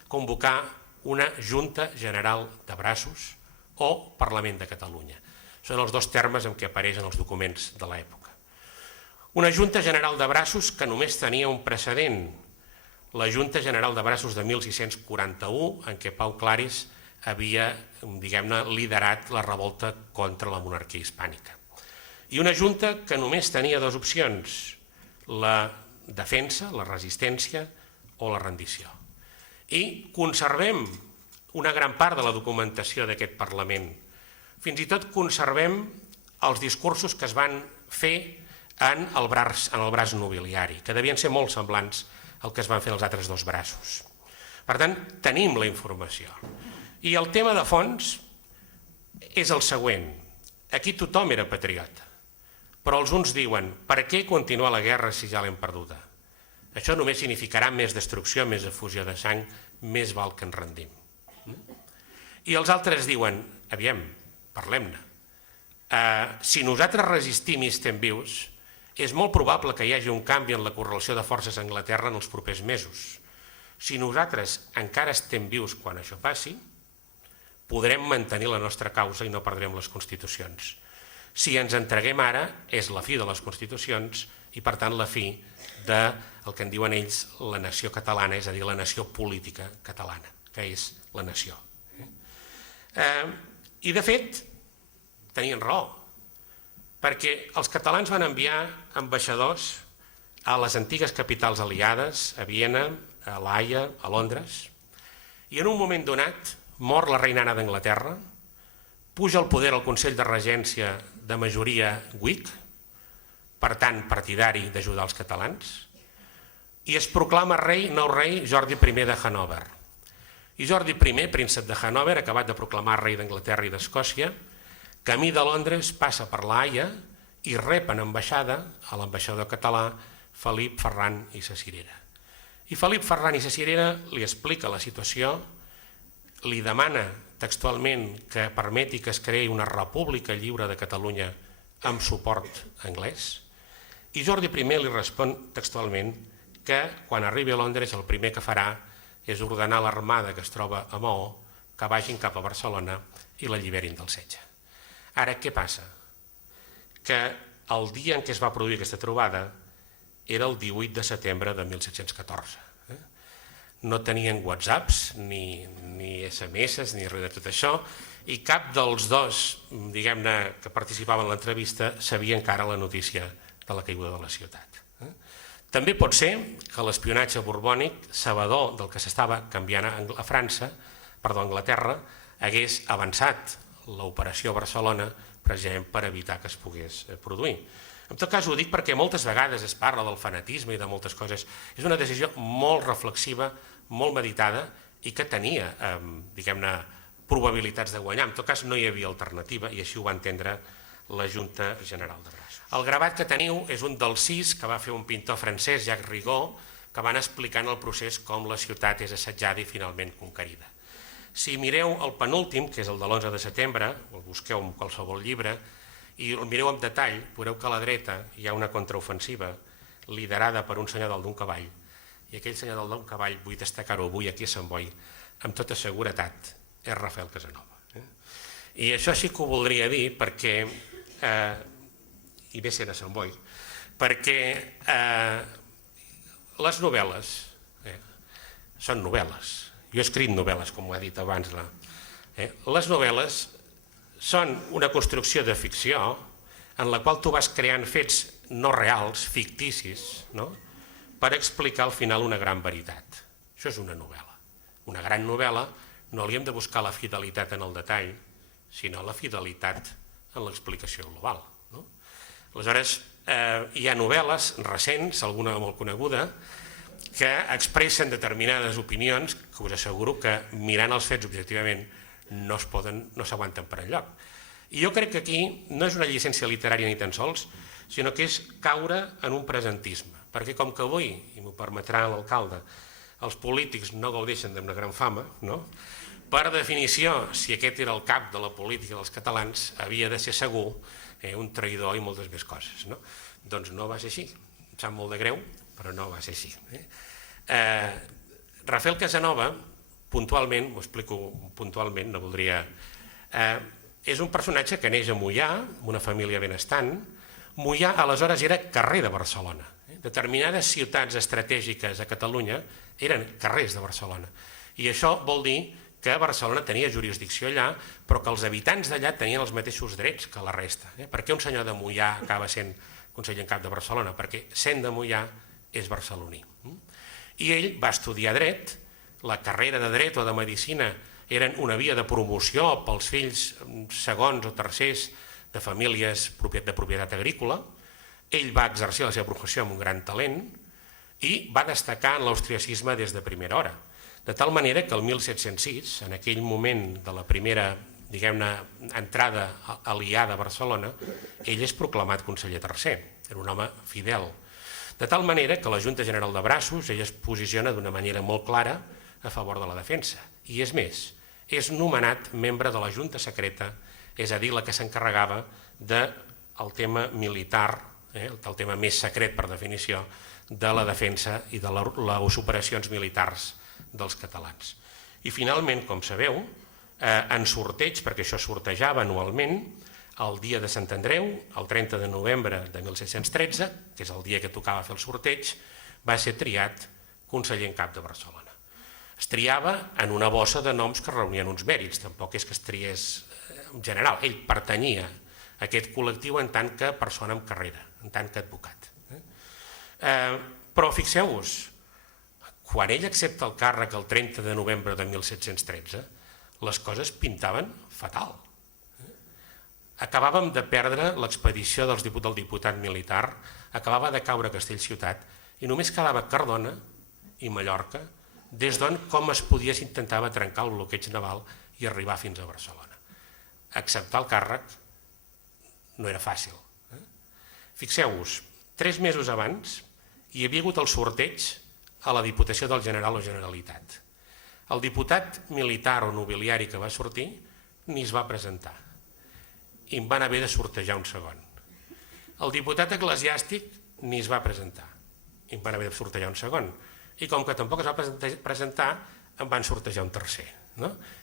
convocar una Junta General de Braços o Parlament de Catalunya. Són els dos termes en què apareixen els documents de l'època. Una Junta General de Braços que només tenia un precedent, la Junta General de Braços de 1641, en què Pau Claris havia, diguem-ne, liderat la revolta contra la monarquia hispànica. I una junta que només tenia dues opcions, la defensa, la resistència o la rendició. I conservem una gran part de la documentació d'aquest Parlament. Fins i tot conservem els discursos que es van fer en el braç nobiliari, que devien ser molt semblants al que es van fer els altres dos braços. Per tant, tenim la informació. I el tema de fons és el següent. Aquí tothom era patriota, però els uns diuen, per què continuar la guerra si ja l'hem perduda? Això només significarà més destrucció, més efusió de sang, més val que ens rendim. I els altres diuen, aviam, parlem-ne. Si nosaltres resistim i estem vius, és molt probable que hi hagi un canvi en la correlació de forces a Anglaterra en els propers mesos. Si nosaltres encara estem vius quan això passi, podrem mantenir la nostra causa i no perdrem les constitucions. Si ens entreguem ara, és la fi de les constitucions i, per tant, la fi del que en diuen ells la nació catalana, és a dir, la nació política catalana, que és la nació. I, de fet, tenien raó, perquè els catalans van enviar ambaixadors a les antigues capitals aliades, a Viena, a l'Haia, a Londres, i en un moment donat mor la reina Anna d'Anglaterra, puja al poder el Consell de Regència de majoria Whig, per tant partidari d'ajudar els catalans, i es proclama nou rei Jordi I de Hannover. I Jordi I, príncep de Hannover, acabat de proclamar rei d'Anglaterra i d'Escòcia, camí de Londres passa per l'Haia i rep en ambaixada a l'ambaixador català Felip Ferran i Sacirera. I Felip Ferran i Sacirera li explica la situació, li demana textualment que permeti que es creï una república lliure de Catalunya amb suport anglès, i Jordi I li respon textualment que quan arribi a Londres el primer que farà és ordenar l'armada que es troba a Maó que vagin cap a Barcelona i l'alliberin del setge. Ara, què passa? Que el dia en què es va produir aquesta trobada era el 18 de setembre de 1714. No tenien whatsapps, ni SMS, ni res de tot això, i cap dels dos, diguem-ne, que participaven en l'entrevista sabia encara la notícia de la caiguda de la ciutat. També pot ser que l'espionatge borbònic, sabedor del que s'estava canviant a França, perdó, a Anglaterra, hagués avançat l'operació Barcelona precisament per evitar que es pogués produir. En tot cas ho dic perquè moltes vegades es parla del fanatisme i de moltes coses. És una decisió molt reflexiva, molt meditada i que tenia, diguem-ne, probabilitats de guanyar. En tot cas no hi havia alternativa i així ho va entendre la Junta General de Braços. El gravat que teniu és un dels 6 que va fer un pintor francès, Jacques Rigaud, que van explicant el procés com la ciutat és assetjada i finalment conquerida. Si mireu el penúltim, que és el de l'11 de setembre, el busqueu en qualsevol llibre, i el mireu amb detall, veureu que a la dreta hi ha una contraofensiva liderada per un senyor dalt d'un cavall, i aquell senyor dalt d'un cavall, vull destacar-ho avui aquí a Sant Boi, amb tota seguretat, és Rafael Casanova. I això sí que ho voldria dir perquè, i bé sent a Sant Boi, perquè les novel·les són novel·les. Jo he escrit novel·les, com ho ha dit abans. Les novel·les són una construcció de ficció en la qual tu vas creant fets no reals, ficticis, per explicar al final una gran veritat. Això és una novel·la. Una gran novel·la no li hem de buscar la fidelitat en el detall, sinó la fidelitat en l'explicació global. Aleshores, hi ha novel·les recents, alguna molt coneguda, que expressen determinades opinions que us asseguro que mirant els fets objectivament no s'aguanten per enlloc. I jo crec que aquí no és una llicència literària ni tan sols, sinó que és caure en un presentisme, perquè com que avui, i m'ho permetrà l'alcalde, els polítics no gaudeixen d'una gran fama, per definició, si aquest era el cap de la política dels catalans, havia de ser segur un traïdor i moltes més coses. Doncs no va ser així, em sap molt de greu, però no va ser així. Rafael Casanova, puntualment, ho explico puntualment, no voldria... És un personatge que neix a Moià, una família benestant. Moià aleshores era carrer de Barcelona. Determinades ciutats estratègiques a Catalunya eren carrers de Barcelona. I això vol dir que Barcelona tenia jurisdicció allà, però que els habitants d'allà tenien els mateixos drets que la resta. Per què un senyor de Moià acaba sent conseller en cap de Barcelona? Perquè sent de Moià és barceloní. I ell va estudiar dret, la carrera de dret o de medicina eren una via de promoció pels fills segons o tercers de famílies de propietat agrícola. Ell va exercir la seva professió amb un gran talent i va destacar en l'austriacisme des de primera hora. De tal manera que el 1706, en aquell moment de la primera, diguem-ne, entrada aliada a Barcelona, ell és proclamat conseller tercer, era un home fidel. De tal manera que la Junta General de Braços ell es posiciona d'una manera molt clara a favor de la defensa. I és més, és nomenat membre de la Junta Secreta, és a dir, la que s'encarregava del tema militar, el tema més secret per definició, de la defensa i de les operacions militars dels catalans. I finalment, com sabeu, en sorteig, perquè això sortejava anualment, el dia de Sant Andreu, el 30 de novembre de 1713, que és el dia que tocava fer el sorteig, va ser triat conseller en cap de Barcelona. Es triava en una bossa de noms que reunien uns mèrits, tampoc és que es triés en general. Ell pertanyia a aquest col·lectiu en tant que persona amb carrera, en tant que advocat. Però fixeu-vos, quan ell accepta el càrrec el 30 de novembre de 1713, les coses pintaven fatal. Acabàvem de perdre l'expedició del diputat militar, acabava de caure Castellciutat i només quedava Cardona i Mallorca, des d'on com es podia s'intentava trencar el bloqueig naval i arribar fins a Barcelona. Acceptar el càrrec no era fàcil. Fixeu-vos, 3 mesos abans hi havia hagut el sorteig a la Diputació del General o Generalitat. El diputat militar o nobiliari que va sortir ni es va presentar i en van haver de sortejar un segon. El diputat eclesiàstic ni es va presentar i en van haver de sortejar un segon. I com que tampoc es va presentar, en van sortejar un tercer,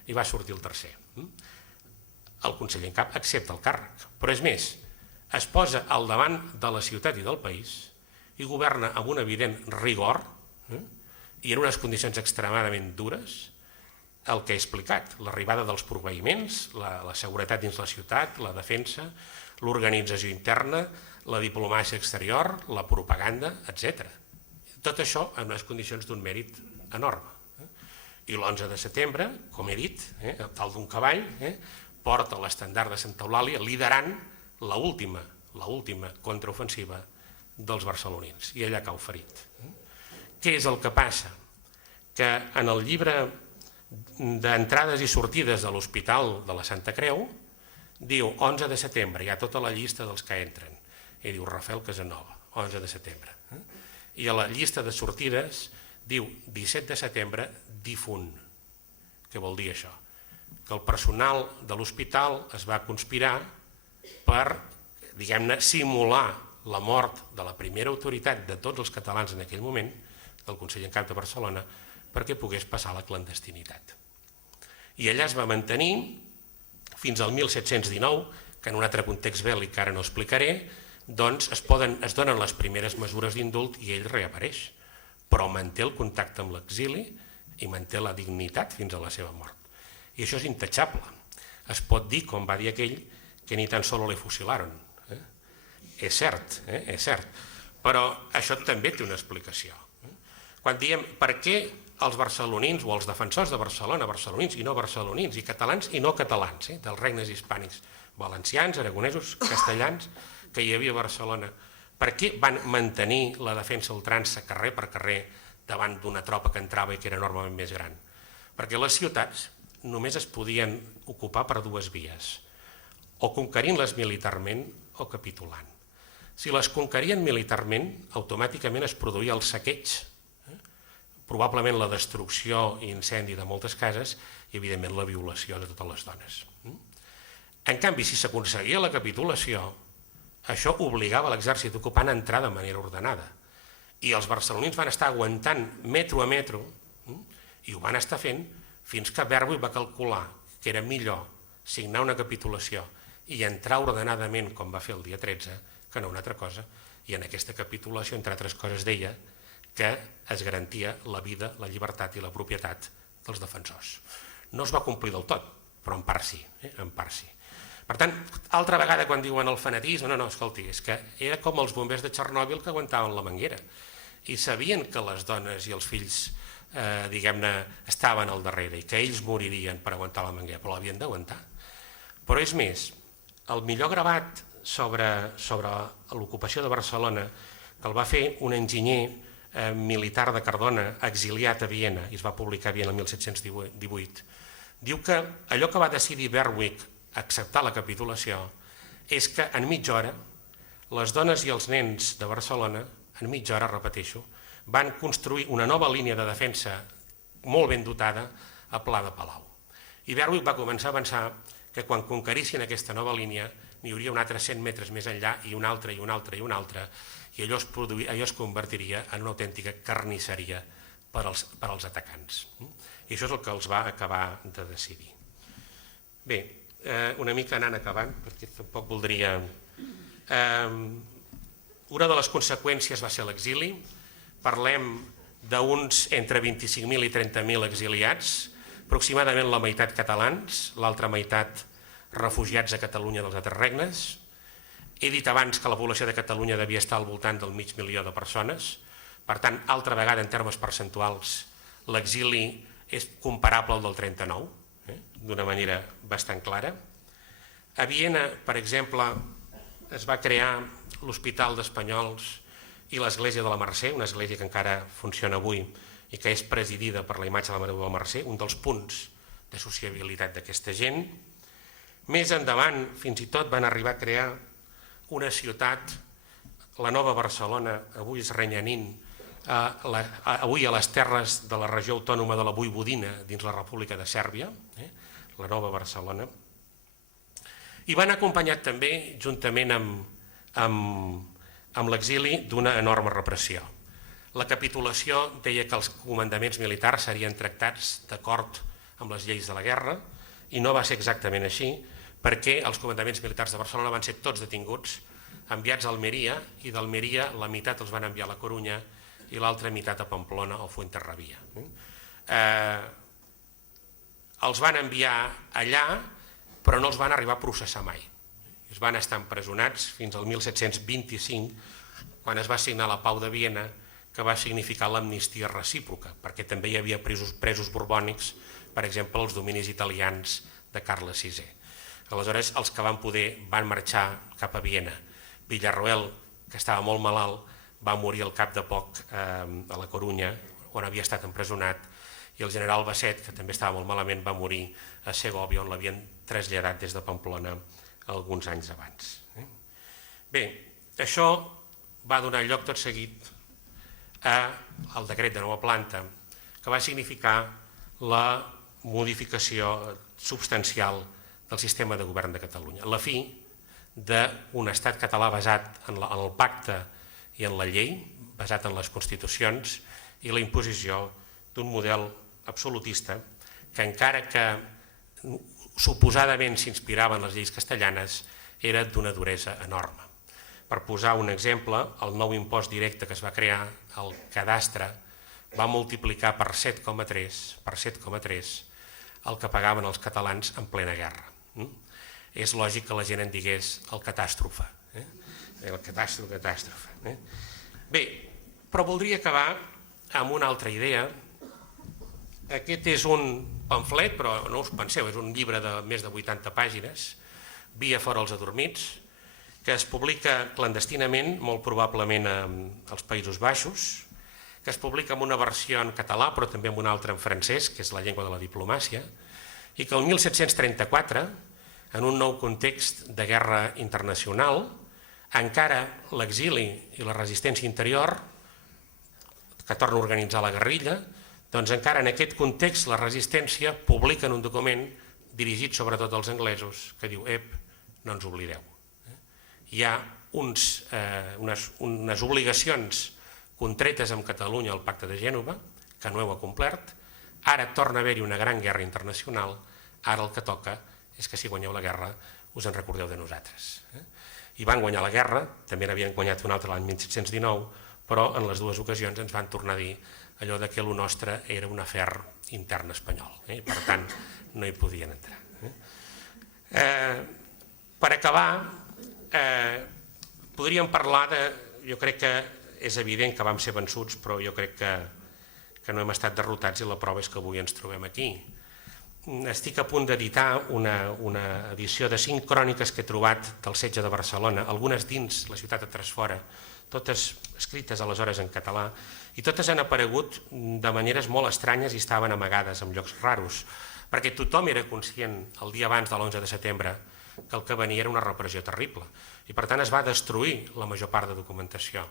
i va sortir el tercer. El conseller en cap accepta el càrrec, però és més, es posa al davant de la ciutat i del país i governa amb un evident rigor i en unes condicions extremadament dures el que he explicat, l'arribada dels proveïments, la seguretat dins la ciutat, la defensa, l'organització interna, la diplomàcia exterior, la propaganda, etc. Tot això en unes condicions d'un mèrit enorme. I l'11 de setembre, com he dit, tal d'un cavall, porta l'estendard de Santa Eulàlia liderant l'última contraofensiva dels barcelonins i ella cau ferit. Què és el que passa? Que en el llibre d'entrades i sortides de l'Hospital de la Santa Creu diu 11 de setembre, hi ha tota la llista dels que entren, i diu Rafael Casanova, 11 de setembre. I a la llista de sortides diu 17 de setembre, difunt. Què vol dir això? Que el personal de l'hospital es va conspirar per, diguem-ne, simular la mort de la primera autoritat de tots els catalans en aquell moment, del conseller en cap de Barcelona, perquè pogués passar la clandestinitat. I allà es va mantenir fins al 1719, que en un altre context bèl·lic que ara no explicaré, doncs es donen les primeres mesures d'indult i ell reapareix, però manté el contacte amb l'exili i manté la dignitat fins a la seva mort. I això és intachable. Es pot dir, com va dir aquell, que ni tan solo le fusilaron. És cert, però això també té una explicació. Quan diem per què els barcelonins o els defensors de Barcelona, barcelonins i no barcelonins, i catalans i no catalans, dels regnes hispànics, valencians, aragonesos, castellans, que hi havia a Barcelona, per què van mantenir la defensa ultrança carrer per carrer davant d'una tropa que entrava i que era enormement més gran? Perquè les ciutats només es podien ocupar per dues vies, o conquerint-les militarment o capitulant. Si les conquerien militarment, automàticament es produïa el saqueig, probablement la destrucció i incendi de moltes cases i, evidentment, la violació de totes les dones. En canvi, si s'aconseguia la capitulació, això obligava l'exèrcit ocupant a entrar de manera ordenada. I els barcelonins van estar aguantant metro a metro i ho van estar fent fins que Berwick va calcular que era millor signar una capitulació i entrar ordenadament, com va fer el dia 13, que no una altra cosa, i en aquesta capitulació, entre altres coses, deia que es garantia la vida, la llibertat i la propietat dels defensors. No es va complir del tot, però en part sí. En part sí. Per tant, altra vegada quan diuen el fanatisme, no, escolti, és que era com els bombers de Txernòbil que aguantaven la manguera i sabien que les dones i els fills, diguem-ne, estaven al darrere i que ells moririen per aguantar la manguera, però l'havien d'aguantar. Però és més, el millor gravat sobre l'ocupació de Barcelona, que el va fer un enginyer militar de Cardona, exiliat a Viena, i es va publicar a Viena el 1718, diu que allò que va decidir Berwick acceptar la capitulació és que en mitja hora les dones i els nens de Barcelona, en mitja hora, repeteixo, van construir una nova línia de defensa molt ben dotada a Pla de Palau. I Berwick va començar a pensar que quan conquerissin aquesta nova línia n'hi hauria un altre 100 metres més enllà i un altre i un altre i un altre, i allò es convertiria en una autèntica carnisseria per als atacants. I això és el que els va acabar de decidir. Bé, una mica anant acabant, perquè tampoc voldria... Una de les conseqüències va ser l'exili. Parlem d'uns entre 25.000 i 30.000 exiliats, aproximadament la meitat catalans, l'altra meitat refugiats a Catalunya dels altres regnes. He dit abans que la població de Catalunya devia estar al voltant del 500.000 de persones. Per tant, altra vegada, en termes percentuals, l'exili és comparable al del 39, d'una manera bastant clara. A Viena, per exemple, es va crear l'Hospital d'Espanyols i l'Església de la Mercè, una església que encara funciona avui i que és presidida per la imatge de la Mare de la Mercè, un dels punts de sociabilitat d'aquesta gent. Més endavant, fins i tot, van arribar a crear una ciutat, la Nova Barcelona, avui és Renyanín, avui a les terres de la regió autònoma de la Vojvodina, dins la República de Sèrbia, la Nova Barcelona, i van acompanyat també, juntament amb l'exili, d'una enorme repressió. La capitulació deia que els comandaments militars serien tractats d'acord amb les lleis de la guerra, i no va ser exactament així, perquè els comandaments militars de Barcelona van ser tots detinguts, enviats a Almeria, i d'Almeria la meitat els van enviar a la Corunya i l'altra meitat a Pamplona o Fuenterrabía. Els van enviar allà, però no els van arribar a processar mai. Es van estar empresonats fins al 1725, quan es va signar la Pau de Viena, que va significar l'amnistia recíproca, perquè també hi havia presos borbònics, per exemple, els dominis italians de Carles VI. Aleshores, els que van poder van marxar cap a Viena. Villarroel, que estava molt malalt, va morir al cap de poc a la Corunya, on havia estat empresonat, i el general Basset, que també estava molt malament, va morir a Segòvia, on l'havien traslladat des de Pamplona alguns anys abans. Bé, això va donar lloc tot seguit al decret de nova planta, que va significar la modificació substancial del sistema de govern de Catalunya, la fi d'un estat català basat en el pacte i en la llei, basat en les constitucions, i la imposició d'un model absolutista que, encara que suposadament s'inspirava en les lleis castellanes, era d'una duresa enorme. Per posar un exemple, el nou impost directe que es va crear, el cadastre, va multiplicar per 7,3 el que pagaven els catalans en plena guerra. És lògic que la gent en digués el catàstrofe. El catàstrofe. Bé, però voldria acabar amb una altra idea. Aquest és un pamflet, però no us penseu, és un llibre de més de 80 pàgines, Via fora els adormits, que es publica clandestinament, molt probablement als Països Baixos, que es publica en una versió en català, però també en una altra en francès, que és la llengua de la diplomàcia, i que el 1734, en un nou context de guerra internacional, encara l'exili i la resistència interior, que torna a organitzar la guerrilla, doncs encara en aquest context la resistència publica en un document dirigit sobretot als anglesos que diu: no ens oblideu. Hi ha unes obligacions contretes amb Catalunya al Pacte de Gènova, que no heu complert, ara torna a haver-hi una gran guerra internacional, ara el que toca és que si guanyeu la guerra us en recordeu de nosaltres. I van guanyar la guerra, també n'havien guanyat una altra l'any 1719, però en les dues ocasions ens van tornar a dir allò que el nostre era un afer intern espanyol, i per tant no hi podien entrar. Per acabar, podríem parlar de... Jo crec que és evident que vam ser vençuts, però jo crec que no hem estat derrotats i la prova és que avui ens trobem aquí. Estic a punt d'editar una edició de 5 cròniques que he trobat del setge de Barcelona, algunes dins la ciutat, altres fora, totes escrites aleshores en català, i totes han aparegut de maneres molt estranyes i estaven amagades en llocs raros, perquè tothom era conscient el dia abans de l'11 de setembre que el que venia era una repressió terrible, i per tant es va destruir la major part de documentació.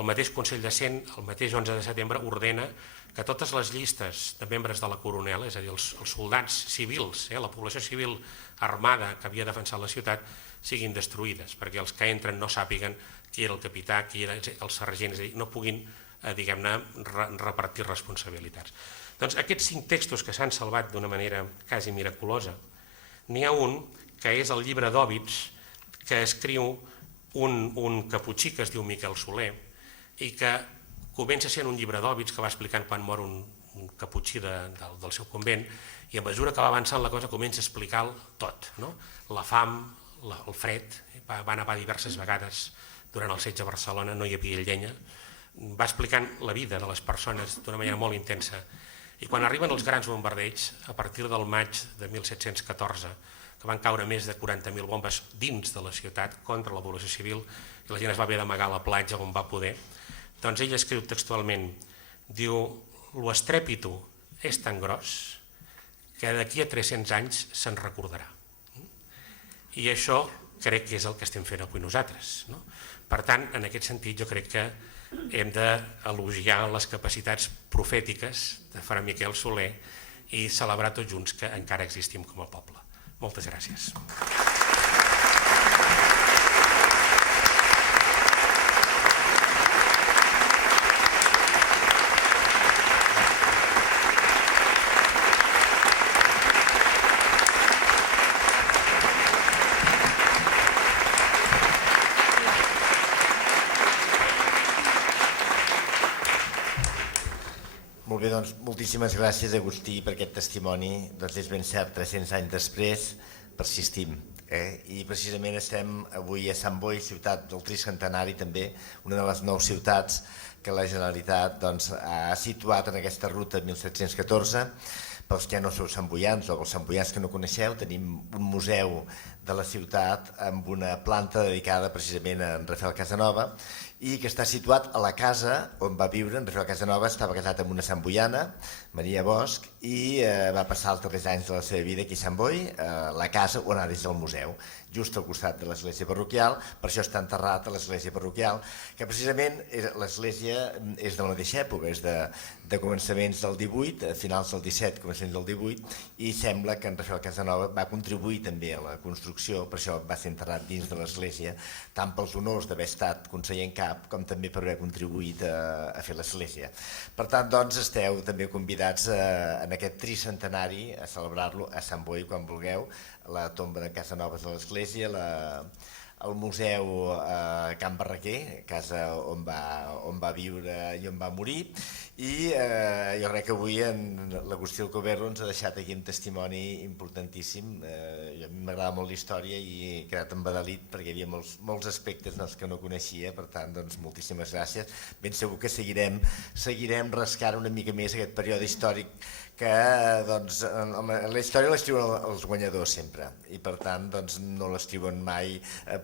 El mateix Consell de Cent, el mateix 11 de setembre, ordena que totes les llistes de membres de la coronel, és a dir, els soldats civils, la població civil armada que havia defensat la ciutat, siguin destruïdes, perquè els que entren no sàpiguen qui era el capità, qui era el sergent, és a dir, no puguin, diguem-ne, repartir responsabilitats. Doncs aquests 5 textos que s'han salvat d'una manera quasi miraculosa, n'hi ha un que és el llibre d'Òbits, que escriu un caputxí que es diu Miquel Soler, i que comença sent un llibre d'Òbits que va explicant quan mor un caputxí del seu convent, i a mesura que va avançant la cosa comença a explicar tot, la fam, el fred, va nevar diverses vegades durant el setge a Barcelona, no hi havia llenya, va explicant la vida de les persones d'una manera molt intensa, i quan arriben els grans bombardeigs, a partir del maig de 1714, que van caure més de 40.000 bombes dins de la ciutat contra la població civil, i la gent es va haver d'amagar a la platja on va poder, doncs ell escriu textualment, diu, «Lo estrèpito és tan gros que d'aquí a 300 anys se'n recordarà». I això crec que és el que estem fent avui nosaltres. Per tant, en aquest sentit, jo crec que hem d'elogiar les capacitats profètiques de Fra Miquel Soler i celebrar tots junts que encara existim com a poble. Moltes gràcies. Molt bé, doncs, moltíssimes gràcies, Agustí, per aquest testimoni. Doncs és ben cert, 300 anys després persistim. I precisament estem avui a Sant Boi, ciutat del tricentenari també, una de les 9 ciutats que la Generalitat ha situat en aquesta ruta 1714. Pels que no sou santboians o els santboians que no coneixeu, tenim un museu de la ciutat amb una planta dedicada precisament a en Rafael Casanova i que està situat a la casa on va viure. En Rafael Casanova estava casat amb una santboiana, Maria Bosch, i va passar els darrers anys de la seva vida aquí a Sant Boi, a la casa on ara és el museu, just al costat de l'església parroquial. Per això està enterrat a l'església parroquial, que precisament l'església és de la mateixa època, és de començaments del 18, a finals del 17, començaments del 18, i sembla que en Rafael Casanova va contribuir també a la construcció, per això va ser enterrat dins de l'església, tant pels honors d'haver estat conseller en cap com també per haver contribuït a fer l'església. Per tant, doncs, esteu també convidats en aquest tricentenari a celebrar-lo a Sant Boi quan vulgueu, la tomba de Casanovas de l'església, el museu Can Barraquer, casa on va viure i on va morir, i jo crec que avui l'Agustí Alcoberro ens ha deixat aquí un testimoni importantíssim. A mi m'agrada molt la història i he quedat embadalit perquè hi havia molts aspectes que no coneixia, per tant, doncs, moltíssimes gràcies. Ben segur que seguirem rascant una mica més aquest període històric que la història l'escriuen els guanyadors sempre i per tant no l'escriuen mai amb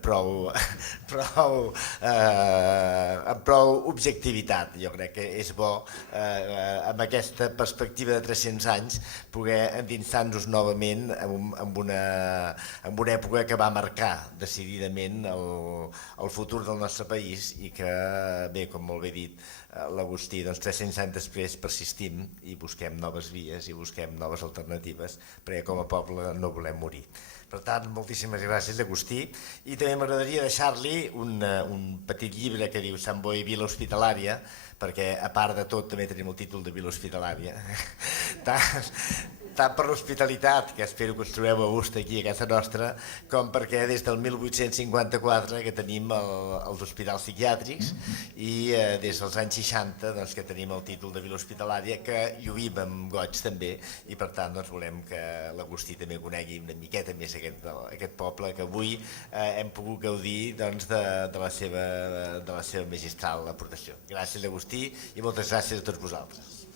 prou objectivitat. Jo crec que és bo amb aquesta perspectiva de 300 anys poder endinsar-nos novament en una època que va marcar decididament el futur del nostre país i que, bé, com molt bé dit l'Agustí, 300 anys després persistim i busquem noves vies i busquem noves alternatives perquè com a poble no volem morir. Per tant, moltíssimes gràcies, Agustí, i també m'agradaria deixar-li un petit llibre que diu Sant Boi, Vila Hospitalària, perquè a part de tot també tenim el títol de Vila Hospitalària. tant per l'hospitalitat, que espero que us trobeu a gust aquí a casa nostra, com perquè des del 1854 que tenim els hospitals psiquiàtrics i des dels anys 60 doncs, que tenim el títol de vila hospitalària, que lluïm amb goig també, i per tant doncs, volem que l'Agustí també conegui una miqueta més aquest poble, que avui hem pogut gaudir doncs, de la seva magistral aportació. Gràcies, Agustí, i moltes gràcies a tots vosaltres.